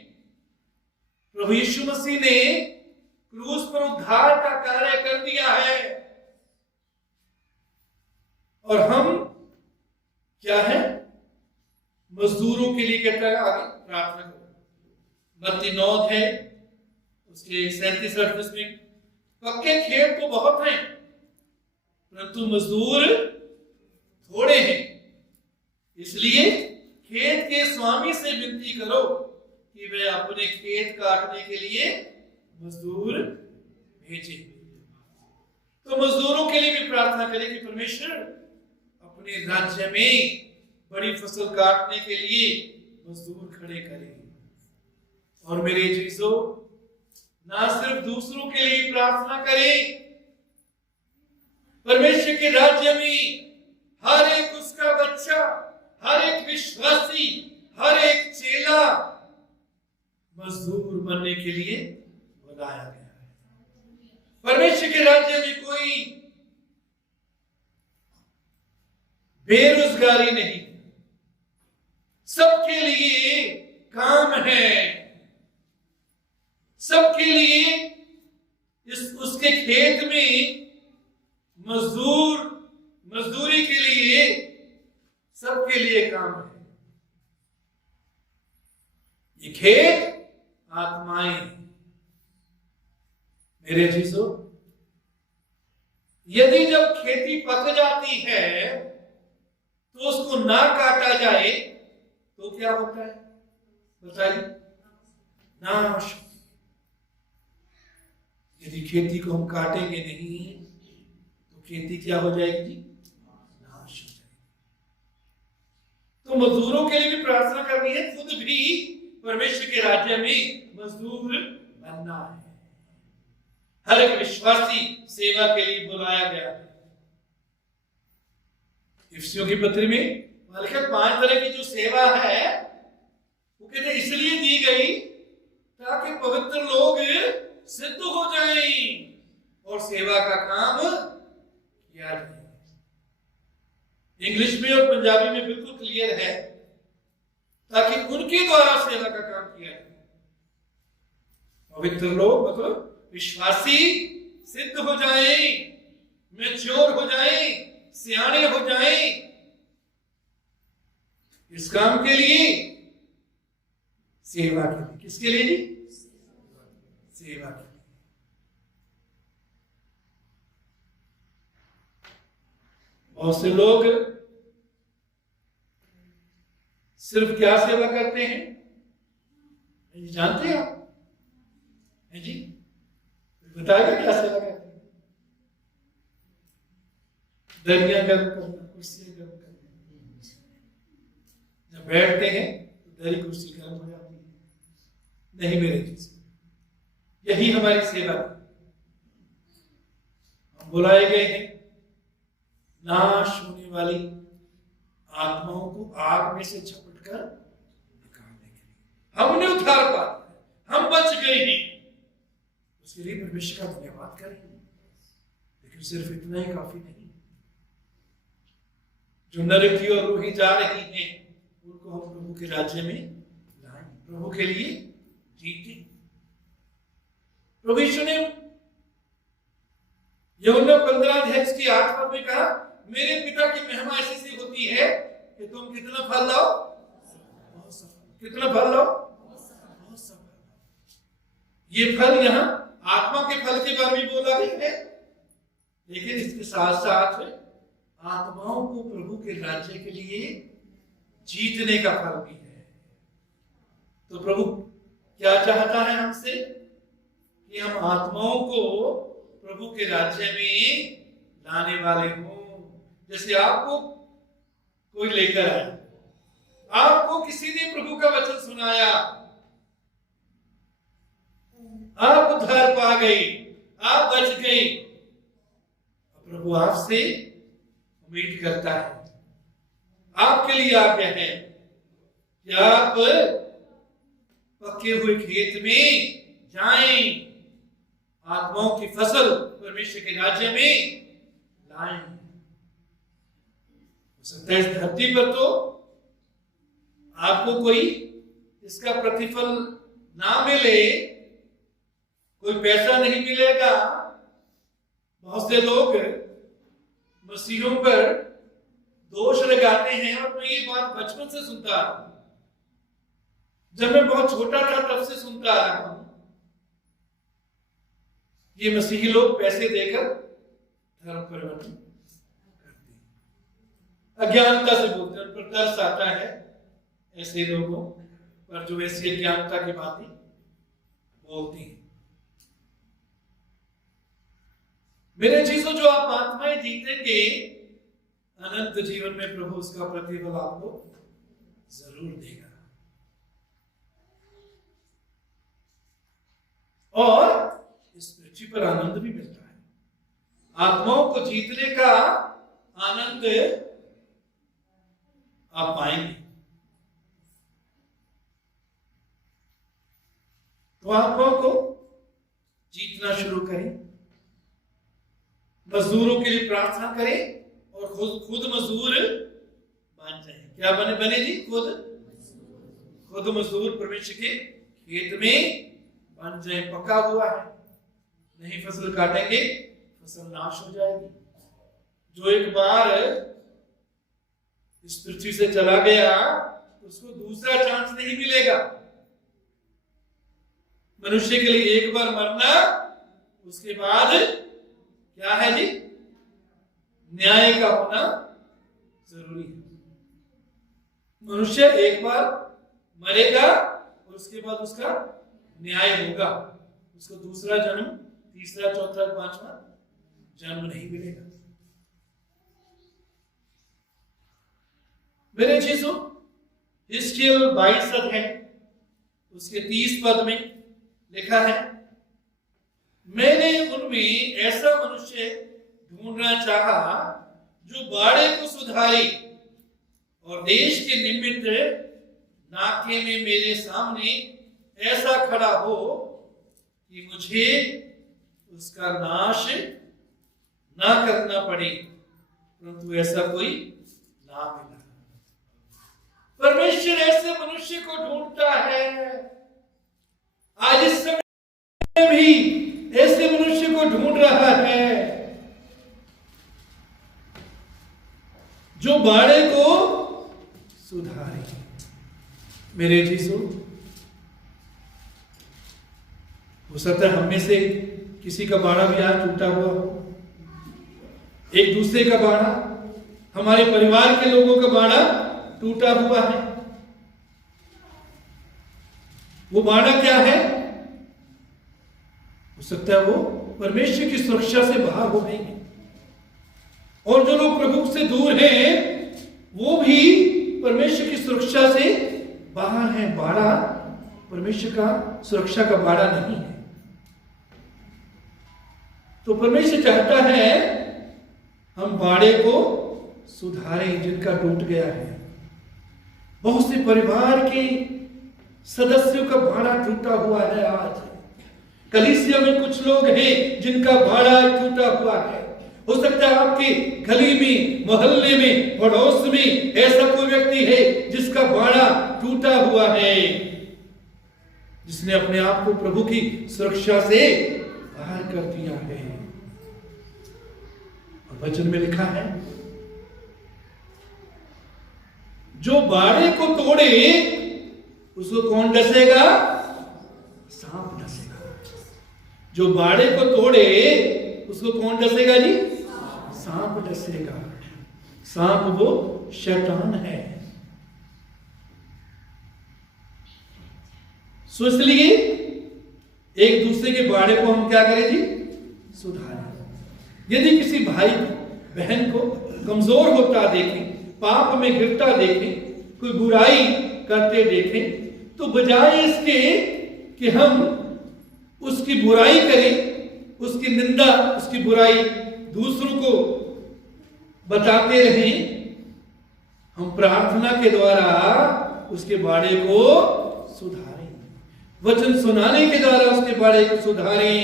प्रभु यीशु मसीह ने क्रूस पर उद्धार का कार्य कर दिया है, और हम क्या है, मजदूरों के लिए कहता है आगे प्रार्थना करो। मत्ती 9 है उसके 37-38 में, पक्के खेत तो बहुत हैं परंतु मजदूर थोड़े हैं, इसलिए खेत के स्वामी से विनती करो कि वे अपने खेत काटने के लिए मजदूर भेजे। तो मजदूरों के लिए भी प्रार्थना करें कि परमेश्वर अपने राज्य में बड़ी फसल काटने के लिए मजदूर खड़े करें। और मेरे चीजों, ना सिर्फ दूसरों के लिए प्रार्थना करें, परमेश्वर के राज्य में हर एक उसका बच्चा, हर एक विश्वासी, हर एक चेला मजदूर बनने के लिए बनाया गया है। परमेश्वर के राज्य में कोई बेरोजगारी नहीं, सबके लिए काम है, सबके लिए उसके खेत में मजदूरी के लिए सबके लिए काम है। ये खेत आत्माएं। मेरे चीजों, यदि जब खेती पक जाती है तो उसको ना काटा जाए तो क्या होता है, बताइए? नाश। यदि खेती को हम काटेंगे नहीं तो खेती क्या हो जाएगी जी? नाश हो जाएगी। तो मजदूरों के लिए भी प्रार्थना करनी है, खुद भी परमेश्वर के राज्य में मजदूर बनना है। हर एक विश्वासी सेवा के लिए बुलाया गया है। इफिसियों की पत्री में 5 तरह की जो सेवा है वो कहते इसलिए दी गई ताकि पवित्र लोग सिद्ध हो जाएं और सेवा का काम किया जाए। इंग्लिश में और पंजाबी में बिल्कुल क्लियर है, ताकि उनके द्वारा सेवा का काम किया जाए। पवित्र लोग मतलब विश्वासी सिद्ध हो जाएं, मैच्योर हो जाएं, सियाने हो जाएं। इस काम के लिए, सेवा के लिए। किसके लिए जी? सेवा के लिए। बहुत से लोग सिर्फ क्या सेवा करते हैं जानते हैं आप? है जी? बताएगा क्या सेवा करते हैं? दरिया गर्म करना, कुर्सियां गर्म करना। जब बैठते हैं तो दरी कुर्सी गर्म हो जाती है। नहीं मेरे चीज, यही हमारी सेवा। हम बुलाए गए हैं नाश होने वाली आत्माओं को आग में से झपट कर निकालने के लिए। हमने उद्धार पा, हम बच गए हैं, उसके लिए परमेश्वर का धन्यवाद करेंगे। लेकिन सिर्फ इतना ही काफी नहीं। जो नरकी और रूही जा रही हैं उनको हम प्रभु के राज्य में लाएं, प्रभु के लिए जीते। प्रभु यीशु ने यूहन्ना 15 अध्याय इसकी 8 पद में कहा, मेरे पिता की महिमा ऐसी सी होती है कि तुम कितना फल लाओ, कितना फल लाओ। ये फल यहाँ आत्मा के फल के बारे में बोला गया है, लेकिन इसके साथ साथ आत्माओं को प्रभु के राज्य के लिए जीतने का फल भी है। तो प्रभु क्या चाहता है हमसे कि हम आत्माओं को प्रभु के राज्य में लाने वाले हों। जैसे आपको कोई लेकर आया, आपको किसी ने प्रभु का वचन सुनाया, आप उद्धार पा गई, आप बच गई, प्रभु आपसे उम्मीद करता है, आपके लिए आज्ञा है कि आप पके हुए खेत में जाएं, आत्माओं की फसल परमेश्वर के राज्य में लाएं। हो सकता है इस धरती पर तो आपको कोई इसका प्रतिफल ना मिले, कोई पैसा नहीं मिलेगा। बहुत से लोग मसीहों पर दोष लगाते हैं, और मैं ये बात बचपन से सुनता आ रहा हूं, जब मैं बहुत छोटा था तब से सुनता आ रहा हूं। ये मसीही लोग पैसे देकर धर्म परिवर्तन करते हैं, अज्ञानता से बोलते हैं, उन पर तरस आता है ऐसे लोगों पर जो ऐसी अज्ञानता की बातें बोलती हैं। मेरे चीजों, जो आप आत्माएं जीतेंगे अनंत जीवन में, प्रभु उसका प्रतिफल आपको जरूर देगा। और इस पृथ्वी पर आनंद भी मिलता है। आत्माओं को जीतने का आनंद आप पाएंगे। तो आत्माओं को जीतना शुरू करें, मजदूरों के लिए प्रार्थना करें, और खुद मजदूर बन जाए। क्या बने जी? खुद मजदूर परमेश्वर के खेत में बन जाए। पका हुआ है, नहीं फसल काटेंगे फसल नाश हो जाएगी। जो एक बार इस पृथ्वी से चला गया उसको दूसरा चांस नहीं मिलेगा। मनुष्य के लिए एक बार मरना, उसके बाद क्या है जी? न्याय का होना जरूरी है। मनुष्य एक बार मरेगा और उसके बाद उसका न्याय होगा, उसको दूसरा जन्म, तीसरा, चौथा, पांचवा जन्म नहीं मिलेगा। मेरे चीजों, हिजकिय्याह 22 अध्याय उसके 30 पद में लिखा है, मैंने उनमें ऐसा मनुष्य ढूंढना चाहा जो बाड़े को सुधारे और देश के निमित्त नाके में मेरे सामने ऐसा खड़ा हो कि मुझे उसका नाश ना करना पड़े, परंतु ऐसा कोई ना मिला। परमेश्वर ऐसे मनुष्य को ढूंढता है। आज इस समय भी ऐसे मनुष्य को ढूंढ रहा है जो बाड़े को सुधारे। मेरे जीसो, हो सकता है हम में से किसी का बाड़ा भी आज टूटा हुआ हो, एक दूसरे का बाड़ा, हमारे परिवार के लोगों का बाड़ा टूटा हुआ है। वो बाड़ा क्या है? हो सकता है वो परमेश्वर की सुरक्षा से बाहर हो गए हैं, और जो लोग प्रभु से दूर हैं वो भी परमेश्वर की सुरक्षा से बाहर हैं। बाड़ा परमेश्वर का सुरक्षा का बाड़ा नहीं है। तो परमेश्वर चाहता है हम बाड़े को सुधारें जिनका टूट गया है। बहुत से परिवार के सदस्यों का बाड़ा टूटा हुआ है। आज कलीसिया में कुछ लोग हैं जिनका बाड़ा टूटा हुआ है। हो सकता है आपकी गली में, मोहल्ले में, पड़ोस में ऐसा कोई व्यक्ति है जिसका बाड़ा टूटा हुआ है, जिसने अपने आप को प्रभु की सुरक्षा से बाहर कर दिया है। और वचन में लिखा है, जो बाड़े को तोड़े उसको कौन डसेगा? सांप डसेगा। जो बाड़े को तोड़े उसको कौन डसेगा जी? सांप डसेगा। सांप वो शैतान है। सो इसलिए एक दूसरे के बाड़े को हम क्या करें जी? सुधारें। यदि किसी भाई बहन को कमजोर होता देखें, पाप में गिरता देखें, कोई बुराई करते देखें, तो बजाय इसके कि हम उसकी बुराई करें, उसकी निंदा, उसकी बुराई दूसरों को बताते रहें, हम प्रार्थना के द्वारा उसके बाड़े को सुधारें, वचन सुनाने के द्वारा उसके बाड़े को सुधारें,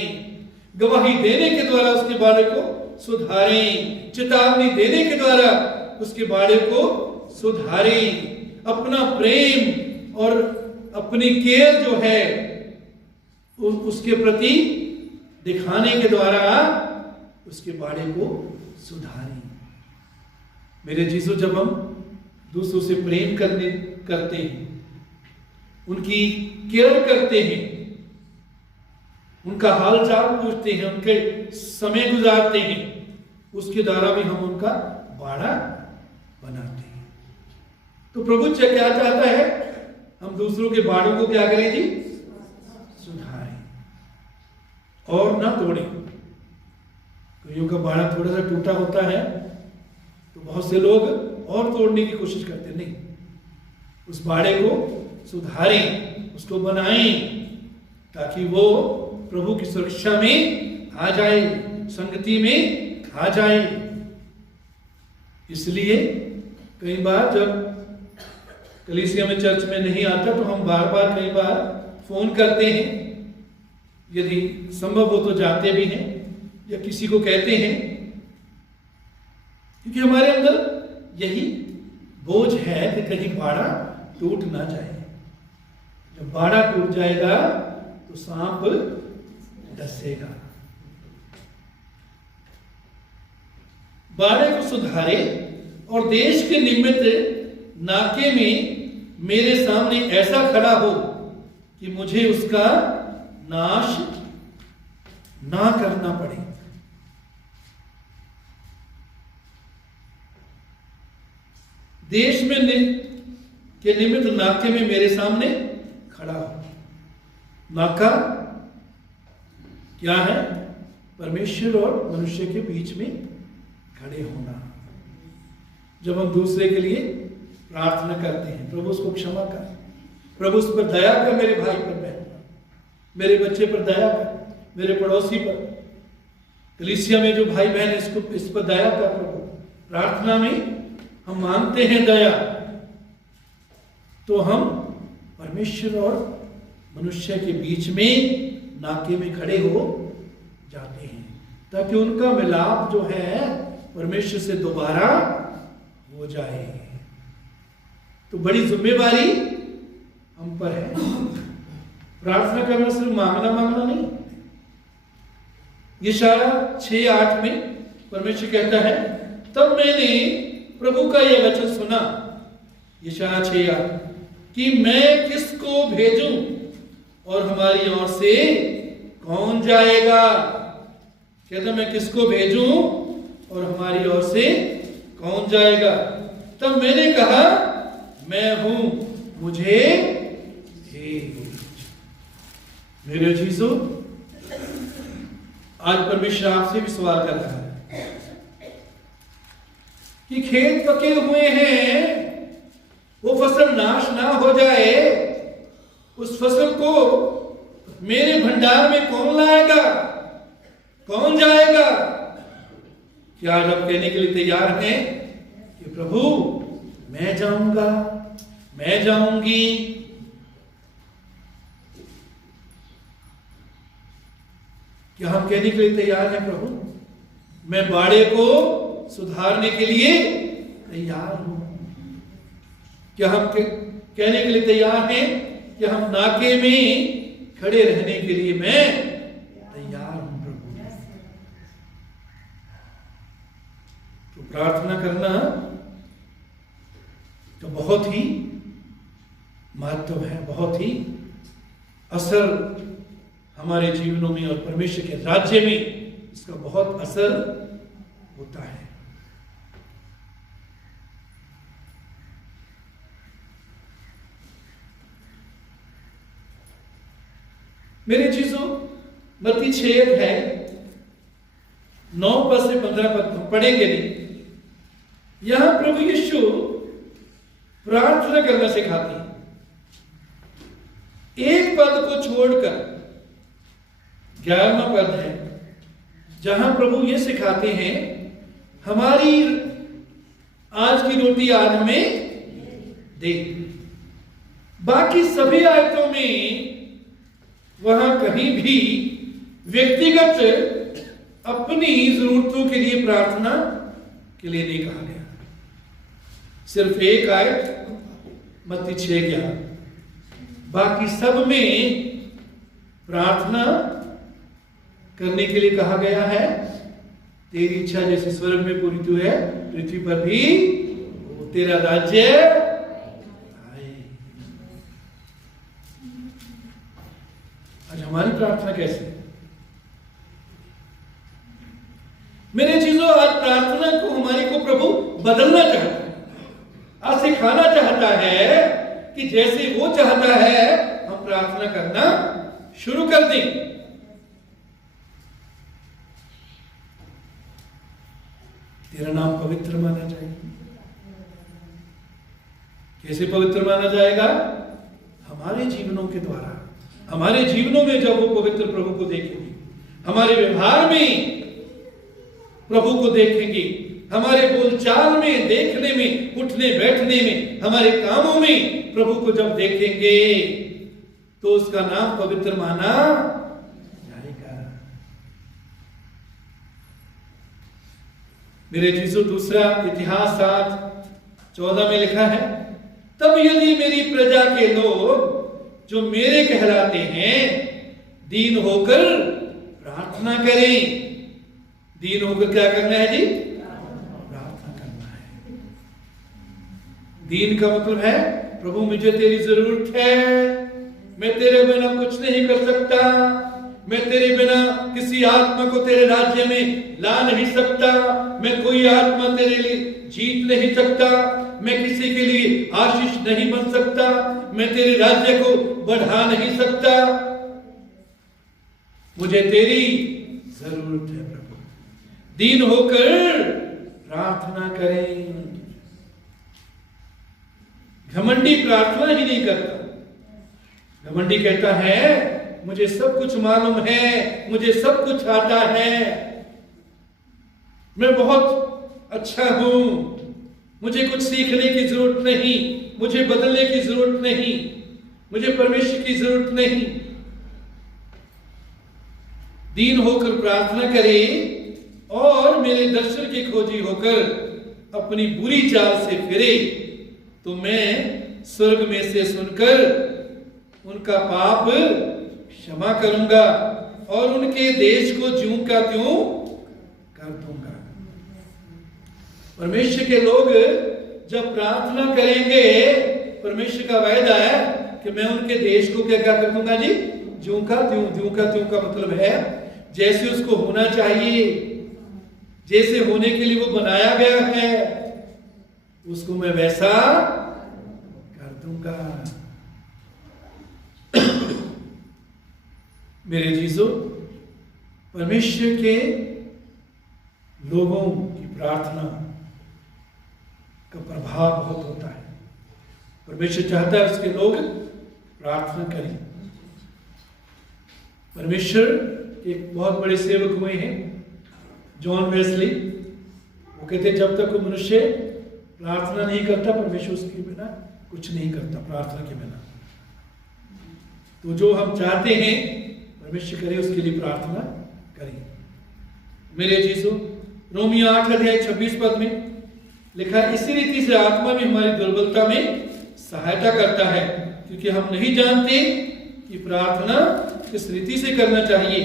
गवाही देने के द्वारा उसके बाड़े को सुधारें, चेतावनी देने के द्वारा उसके बाड़े को सुधारें, अपना प्रेम और अपनी केयर जो है उसके प्रति दिखाने के द्वारा उसके बाड़े को सुधारें। मेरे जीसू, जब हम दूसरों से प्रेम करते हैं, उनकी केयर करते हैं, उनका हालचाल पूछते हैं, उनके समय गुजारते हैं, उसके द्वारा भी हम उनका बाड़ा बनाते हैं। तो प्रभु क्या चाहता है? हम दूसरों के बाड़ों को क्या करें जी? सुधारें और ना तोड़ें। कईयों का बाड़ा थोड़ा सा टूटा होता है तो बहुत से लोग और तोड़ने की कोशिश करते नहीं, उस बाड़े को सुधारें, उसको बनाएं, ताकि वो प्रभु की सुरक्षा में आ जाए, संगति में आ जाए। इसलिए कई बार जब कलीसिया में, चर्च में नहीं आता तो हम बार बार कई बार फोन करते हैं, यदि संभव हो तो जाते भी हैं या किसी को कहते हैं, क्योंकि हमारे अंदर यही बोझ है कि कहीं बाड़ा टूट ना जाए। जब बाड़ा टूट जाएगा तो सांप डसेगा। बाड़े को सुधारे और देश के निमित्त नाके में मेरे सामने ऐसा खड़ा हो कि मुझे उसका नाश ना करना पड़े। देश में के निमित्त नाके में मेरे सामने खड़ा हो। नाका क्या है? परमेश्वर और मनुष्य के बीच में खड़े होना। जब हम दूसरे के लिए प्रार्थना करते हैं, प्रभु उसको क्षमा कर, प्रभु उस पर दया कर, मेरे भाई पर दया कर, मेरे बच्चे पर दया कर, मेरे पड़ोसी पर, कलीसिया में जो भाई बहन इसको इस पर दया कर। प्रभु प्रार्थना में हम मांगते हैं दया, तो हम परमेश्वर और मनुष्य के बीच में नाके में खड़े हो जाते हैं, ताकि उनका मिलाप जो है परमेश्वर से दोबारा हो जाए। तो बड़ी जिम्मेवारी हम पर है। प्रार्थना करना सिर्फ मांगना नहीं। यशाया 6:8 में परमेश्वर कहता है, तब मैंने प्रभु का यह वचन सुना, यशाया 6:8, कि मैं किसको भेजूं और हमारी ओर से कौन जाएगा। कहता मैं किसको भेजूं और हमारी ओर से कौन जाएगा। तब मैंने कहा, मैं हूं, मुझे भेज। मेरे जीसू, आज परमेश्वर आपसे भी सवाल कर रहा है कि खेत पके हुए हैं, वो फसल नाश ना हो जाए, उस फसल को मेरे भंडार में कौन लाएगा, कौन जाएगा। क्या आज आप कहने के लिए तैयार हैं कि प्रभु मैं जाऊंगा, मैं जाऊंगी। क्या हम कहने के लिए तैयार हैं, प्रभु मैं बाड़े को सुधारने के लिए तैयार हूं। क्या हम कहने के लिए तैयार हैं कि हम नाके में खड़े रहने के लिए मैं तैयार हूं। प्रभु प्रार्थना करना तो बहुत ही महत्व है, बहुत ही असर हमारे जीवनों में और परमेश्वर के राज्य में इसका बहुत असर होता है। मेरे चीजों, मत्ती 6 है 9 पद से 15 पद हम पढ़ेंगे नहीं। यहां प्रभु यीशु प्रार्थना करना सिखाते हैं। एक पद को छोड़कर 11वां पद है जहां प्रभु ये सिखाते हैं, हमारी आज की रोटी आज हमें दे। बाकी सभी आयतों में वहां कहीं भी व्यक्तिगत अपनी जरूरतों के लिए प्रार्थना के लिए नहीं कहा गया। सिर्फ एक आयत मत्ती 6:11, बाकी सब में प्रार्थना करने के लिए कहा गया है। तेरी इच्छा जैसे स्वर्ग में पूरी तो है, पृथ्वी पर भी तेरा राज्य आए। आज हमारी प्रार्थना कैसे है? मेरे चीजों, आज प्रार्थना को हमारी को प्रभु बदलना चाहता है, आज सिखाना चाहता है कि जैसे वो चाहता है हम प्रार्थना करना शुरू कर दें। तेरा नाम पवित्र माना जाएगा। कैसे पवित्र माना जाएगा? हमारे जीवनों के द्वारा। हमारे जीवनों में जब वो पवित्र प्रभु को देखेंगे, हमारे व्यवहार में प्रभु को देखेंगे, हमारे बोलचाल में, देखने में, उठने बैठने में, हमारे कामों में प्रभु को जब देखेंगे तो उसका नाम पवित्र माना जाएगा। मेरे जीसु, दूसरा इतिहास 7:14 में लिखा है, तब यदि मेरी प्रजा के लोग जो मेरे कहलाते हैं दीन होकर प्रार्थना करें। दीन होकर क्या करना है जी? प्रार्थना करना है। दीन का मतलब है, प्रभु मुझे तेरी जरूरत है, मैं तेरे बिना कुछ नहीं कर सकता, मैं तेरे बिना किसी आत्मा को तेरे राज्य में ला नहीं सकता, मैं कोई आत्मा तेरे लिए जीत नहीं सकता, मैं किसी के लिए आशीष नहीं बन सकता, मैं तेरे राज्य को बढ़ा नहीं सकता, मुझे तेरी जरूरत है। प्रभु दीन होकर प्रार्थना करें। घमंडी प्रार्थना ही नहीं करता। घमंडी कहता है मुझे सब कुछ मालूम है, मुझे सब कुछ आता है, मैं बहुत अच्छा हूं, मुझे कुछ सीखने की जरूरत नहीं, मुझे बदलने की जरूरत नहीं, मुझे परमेश्वर की जरूरत नहीं। दीन होकर प्रार्थना करे और मेरे दर्शन की खोजी होकर अपनी बुरी चाल से फिरे तो मैं स्वर्ग में से सुनकर उनका पाप क्षमा करूंगा और उनके देश को ज्यों का त्यों कर दूंगा। परमेश्वर के लोग जब प्रार्थना करेंगे, परमेश्वर का वायदा है कि मैं उनके देश को क्या कर दूंगा जी? ज्यों का त्यों। ज्यों का त्यों का मतलब है जैसे उसको होना चाहिए, जैसे होने के लिए वो बनाया गया है, उसको मैं वैसा कर दूंगा। मेरे जीजो, परमेश्वर के लोगों की प्रार्थना का प्रभाव बहुत होता है। परमेश्वर चाहता है उसके लोग प्रार्थना करें। परमेश्वर एक बहुत बड़े सेवक हुए हैं, जॉन वेस्ली। वो कहते जब तक कोई मनुष्य प्रार्थना नहीं करता, परमेश्वर उसके बिना कुछ नहीं करता, प्रार्थना के बिना। तो जो हम चाहते हैं परमेश्वर करे, उसके लिए प्रार्थना करें। मेरे चीजों, रोमियो 8:26 पद में लिखा है, इसी रीति से आत्मा भी हमारी दुर्बलता में सहायता करता है, क्योंकि हम नहीं जानते कि प्रार्थना किस रीति से करना चाहिए,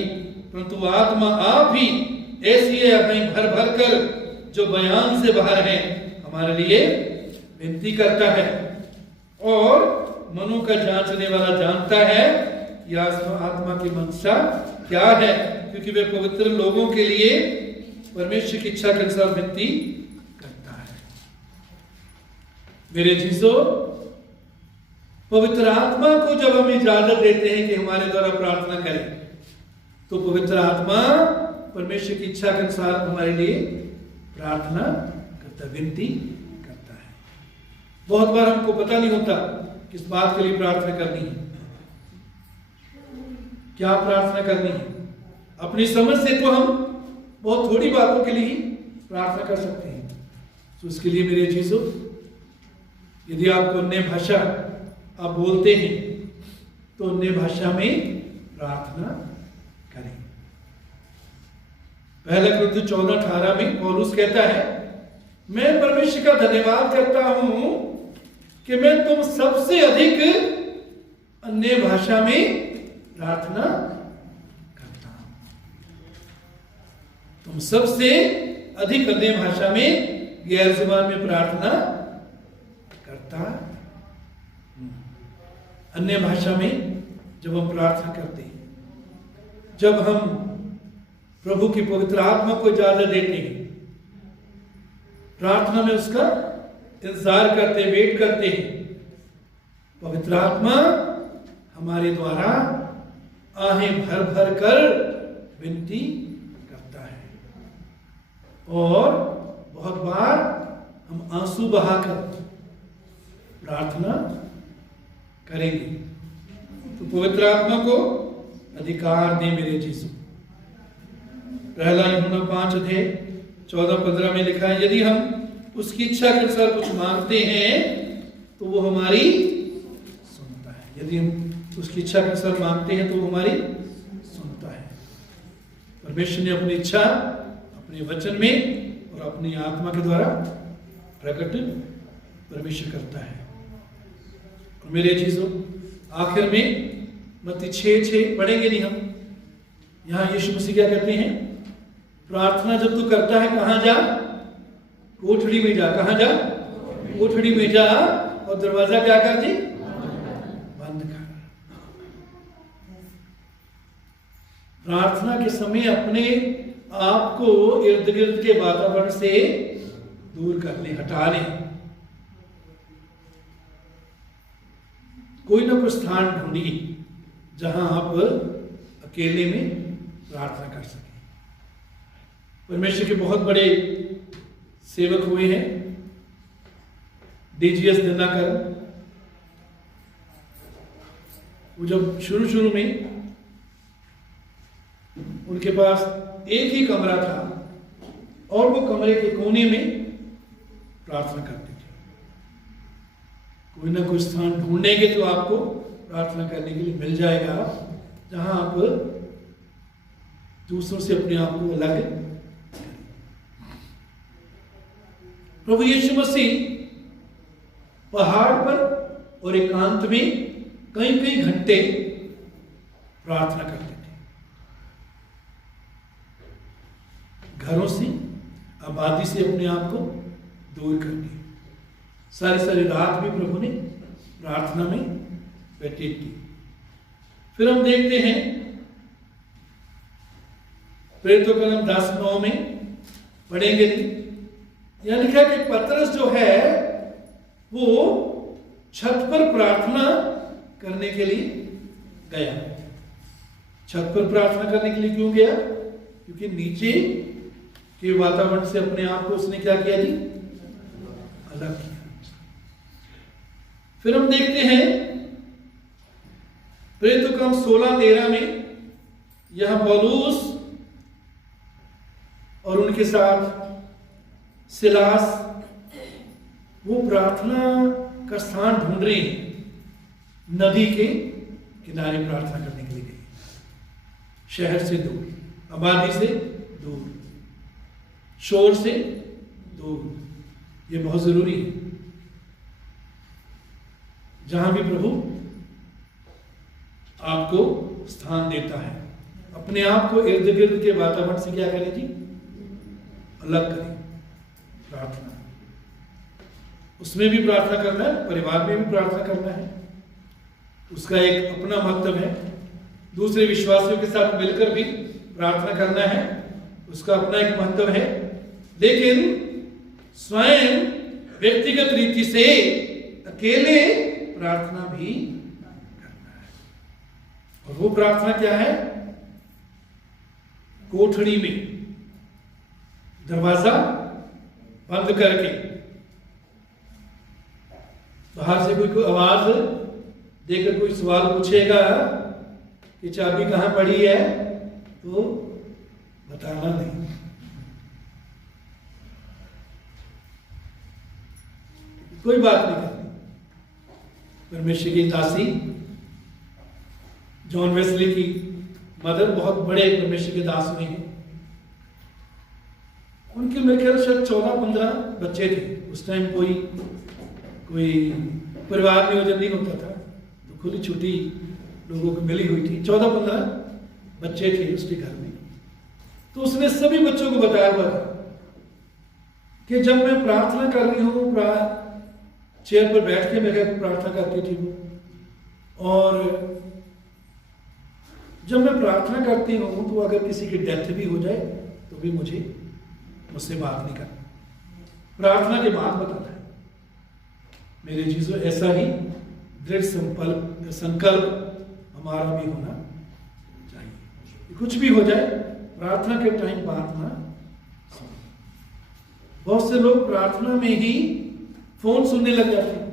परंतु आत्मा आप ही ऐसी है हमें भर भर कर जो बयान से बाहर है हमारे लिए विनती करता है। और मनों का जांचने वाला जानता है कि आत्मा की मंशा क्या है, क्योंकि वे पवित्र लोगों के लिए परमेश्वर की इच्छा के अनुसार विनती करता है। मेरे जीसो, पवित्र आत्मा को जब हम इजाजत देते हैं कि हमारे द्वारा प्रार्थना करें, तो पवित्र आत्मा परमेश्वर की इच्छा के अनुसार हमारे लिए प्रार्थना करता, विनती करता है। बहुत बार हमको पता नहीं होता किस बात के लिए प्रार्थना करनी है, क्या प्रार्थना करनी है। अपनी समझ से तो हम बहुत थोड़ी बातों के लिए ही प्रार्थना कर सकते हैं। तो इसके लिए मेरे चीजों, यदि आपको अन्य भाषा आप बोलते हैं तो अन्य भाषा में प्रार्थना करें। पहला कुरिन्थियों 14:18 में पौलुस कहता है, मैं परमेश्वर का धन्यवाद करता हूं कि मैं तुम सबसे अधिक अन्य भाषा में प्रार्थना करता हूं। तुम सबसे अधिक अन्य भाषा में, गैर जुबान में प्रार्थना करता। अन्य भाषा में जब हम प्रार्थना करते हैं, जब हम प्रभु की पवित्र आत्मा को इजाजत देते हैं, प्रार्थना में उसका इंतजार करते, वेट करते हैं, पवित्र आत्मा हमारे द्वारा आहें भर भर कर विनती करता है। और बहुत बार हम आंसू बहाकर प्रार्थना करेंगे। तो पवित्र आत्मा को अधिकार दे मेरे जीसू। पहला यूहन्ना 5:14-15 में लिखा है, यदि हम उसकी इच्छा के अनुसार कुछ मांगते हैं तो वो हमारी सुनता है। यदि हम उसकी इच्छा के अनुसार मांगते हैं तो वो हमारी सुनता है। परमेश्वर ने अपनी इच्छा अपने वचन में और अपनी आत्मा के द्वारा प्रकट परमेश्वर करता है। और मेरे चीजों, आखिर में मत्ती 6:6 पढ़ेंगे नहीं हम। यहां यीशु मसीह क्या कहते हैं, प्रार्थना जब तू करता है कहां जा, कोठड़ी में जा। कहां जा, कोठड़ी में जा और दरवाजा क्या कर दी, बंद कर। प्रार्थना के समय अपने आप को इर्द गिर्द के वातावरण से दूर कर ले, हटा ले। कोई ना कोई स्थान ढूंढिए जहां आप अकेले में प्रार्थना कर सकें। परमेश्वर के बहुत बड़े सेवक हुए हैं, डीजीएस दिनाकर। वो जब शुरू में उनके पास एक ही कमरा था और वो कमरे के कोने में प्रार्थना करते थे। कोई ना कोई स्थान ढूंढेंगे तो आपको प्रार्थना करने के लिए मिल जाएगा, जहां आप दूसरों से अपने आप को अलग करें। प्रभु यीशु मसीह पहाड़ पर और एकांत में कई घंटे प्रार्थना करते थे। घरों से, आबादी से अपने आप को दूर करके सारी रात भी प्रभु ने प्रार्थना में व्यतीत की। फिर हम देखते हैं प्रेरितों का नाम 10:9 में पढ़ेंगे नहीं, यह लिखा कि पतरस जो है वो छत पर प्रार्थना करने के लिए गया। छत पर प्रार्थना करने के लिए क्यों गया? क्योंकि नीचे के वातावरण से अपने आप को उसने क्या किया जी, अलग किया। फिर हम देखते हैं प्रेरितों का 16:13 में यह पौलुस और उनके साथ सिलास वो प्रार्थना का स्थान ढूंढ रहे हैं। नदी के किनारे प्रार्थना करने के लिए गए, शहर से दूर, आबादी से दूर, शोर से दूर। ये बहुत जरूरी है। जहां भी प्रभु आपको स्थान देता है, अपने आप को इर्द गिर्द के वातावरण से क्या करें जी, अलग करें। प्रार्थना, उसमें भी प्रार्थना करना है, परिवार में भी प्रार्थना करना है, उसका एक अपना महत्व है। दूसरे विश्वासियों के साथ मिलकर भी प्रार्थना करना है, उसका अपना एक महत्व है। लेकिन स्वयं व्यक्तिगत रीति से अकेले प्रार्थना भी करना है। और वो प्रार्थना क्या है? कोठड़ी में दरवाजा बंद करके, बाहर से कोई आवाज देकर कोई सवाल पूछेगा कि चाबी कहां पड़ी है, तो बताना नहीं। कोई बात नहीं करनी। परमेश्वर की दासी जॉन वेस्ली की मदर बहुत बड़े परमेश्वर के दास में हैं। उनके मेरे ख्याल शायद 14-15 बच्चे थे। उस टाइम कोई परिवार नियोजन नहीं होता था, तो खुली छुट्टी लोगों को मिली हुई थी। 14-15 बच्चे थे उसके घर में। तो उसने सभी बच्चों को बताया हुआ था कि जब मैं प्रार्थना कर रही हूँ, चेयर पर बैठ के मैं प्रार्थना करती थी वो, और जब मैं प्रार्थना करती हूँ तो अगर किसी की डेथ भी हो जाए तो भी मुझसे बात नहीं करना, प्रार्थना के बाद बताना है। मेरे चीजों ऐसा ही दृढ़ संकल्प हमारा भी होना चाहिए। कुछ भी हो जाए प्रार्थना के टाइम बात ना। बहुत से लोग प्रार्थना में ही फोन सुनने लग जाते हैं।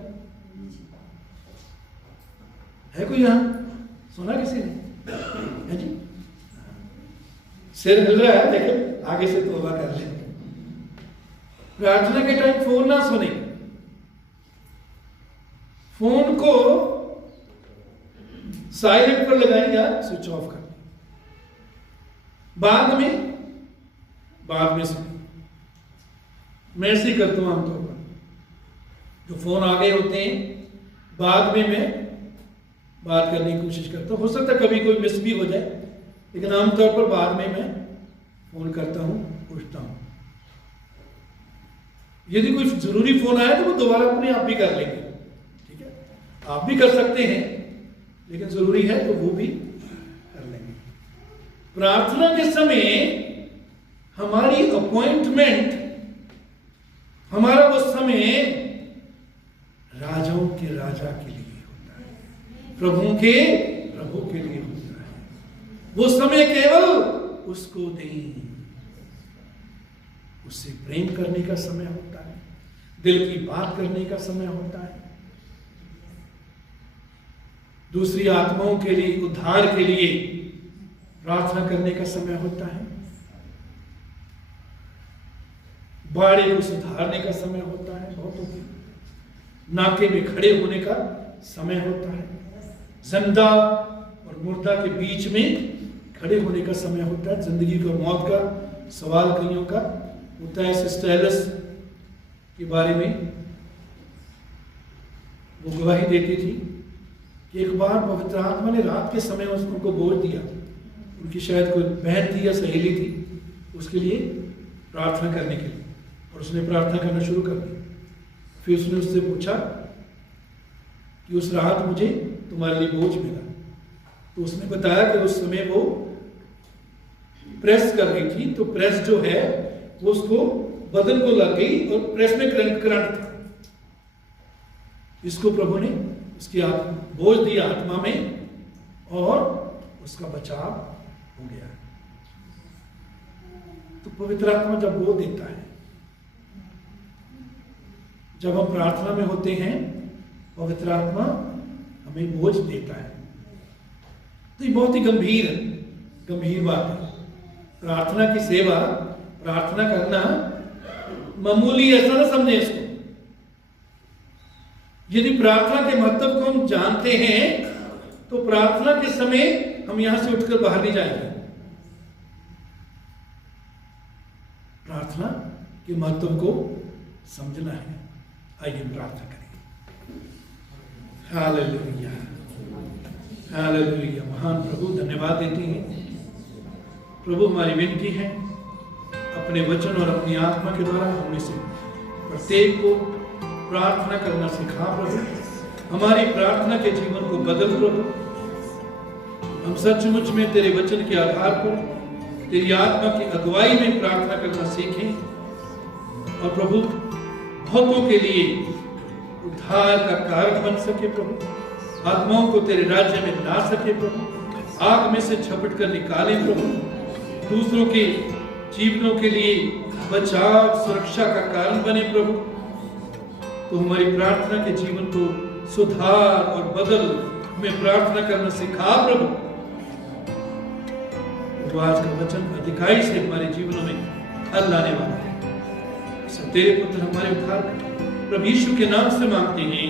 है कोई यहां सुना किसी ने? है जी, सिर हिल रहा है, लेकिन आगे से तौबा कर ले। प्रार्थना के टाइम फोन ना सुने, फोन को साइलेंट पर लगाएं या स्विच ऑफ कर दें। बाद में सुने। मैं ऐसे ही करता हूं आमतौर पर, जो फोन आ गए होते हैं बाद में मैं बात करने की कोशिश करता हूं। हो सकता है कभी कोई मिस भी हो जाए, लेकिन आमतौर पर बाद में मैं फोन करता हूं, पूछता हूं। यदि कोई जरूरी फोन आया तो वो दोबारा अपने आप भी कर लेंगे, ठीक है, आप भी कर सकते हैं, लेकिन जरूरी है तो वो भी कर लेंगे। प्रार्थना के समय हमारी अपॉइंटमेंट, हमारा वो समय राजाओं के राजा के लिए होता है, प्रभु के प्रभु के लिए होता है। वो समय केवल उसको दें, उससे प्रेम करने का समय होता है, दिल की बात करने का समय होता है, दूसरी आत्माओं के लिए, उद्धार के लिए प्रार्थना करने का समय होता है, बाड़े को सुधारने का समय होता है, बहुतों के नाके में खड़े होने का समय होता है, जिंदा और मुर्दा के बीच में खड़े होने का समय होता है, जिंदगी और मौत का सवाल कईयों का होता है। सिस्टर एलिस के बारे में वो गवाही देती थी कि एक बार पवित्र आत्मा ने रात के समय उनको बोल दिया, उनकी शायद कोई बहन थी या सहेली थी, उसके लिए प्रार्थना करने के लिए, और उसने प्रार्थना करना शुरू कर दिया। फिर उसने उससे पूछा कि उस रात मुझे तुम्हारे लिए बोझ मिला, तो उसने बताया कि उस समय वो प्रेस कर रही थी, तो प्रेस जो है वो उसको बदन को लग गई और प्रेस में करंट था। इसको प्रभु ने उसकी बोझ दिया आत्मा में और उसका बचाव हो गया। तो पवित्र आत्मा जब बोझ देता है, जब हम प्रार्थना में होते हैं, पवित्र आत्मा हमें बोझ देता है। तो ये बहुत ही गंभीर बात है। प्रार्थना की सेवा, प्रार्थना करना मामूली ऐसा ना समझे इसको। यदि प्रार्थना के महत्व को हम जानते हैं तो प्रार्थना के समय हम यहां से उठकर बाहर नहीं जाएंगे। प्रार्थना के महत्व को समझना है। आइए प्रार्थना करें। Hallelujah, hallelujah. महान प्रभु, धन्यवाद देते हैं प्रभु। हमारी विनती है अपने वचन और अपनी आत्मा के द्वारा हमें से प्रत्येक को प्रार्थना करना सिखा प्रभु। हमारी प्रार्थना के जीवन को बदल प्रभु। हम सचमुच में तेरे वचन के आधार पर तेरी आत्मा की अगुवाई में प्रार्थना करना सीखें और प्रभु बहुतों के लिए उद्धार का कारण बन सके प्रभु। आत्माओं को तेरे राज्य में ला सके प्रभु। आग में से झपट कर निकाले प्रभु। दूसरों के जीवनों के लिए बचाव सुरक्षा का कारण बने प्रभु। तो हमारी प्रार्थना के जीवन को सुधार और बदल हमें प्रार्थना करना सिखा प्रभु। तो आज का वचन अधिकाई से हमारे जीवनों में फल लाने वाला है। सब तेरे पुत्र हमारे उद्धार प्रभु यीशु के नाम से मांगते हैं।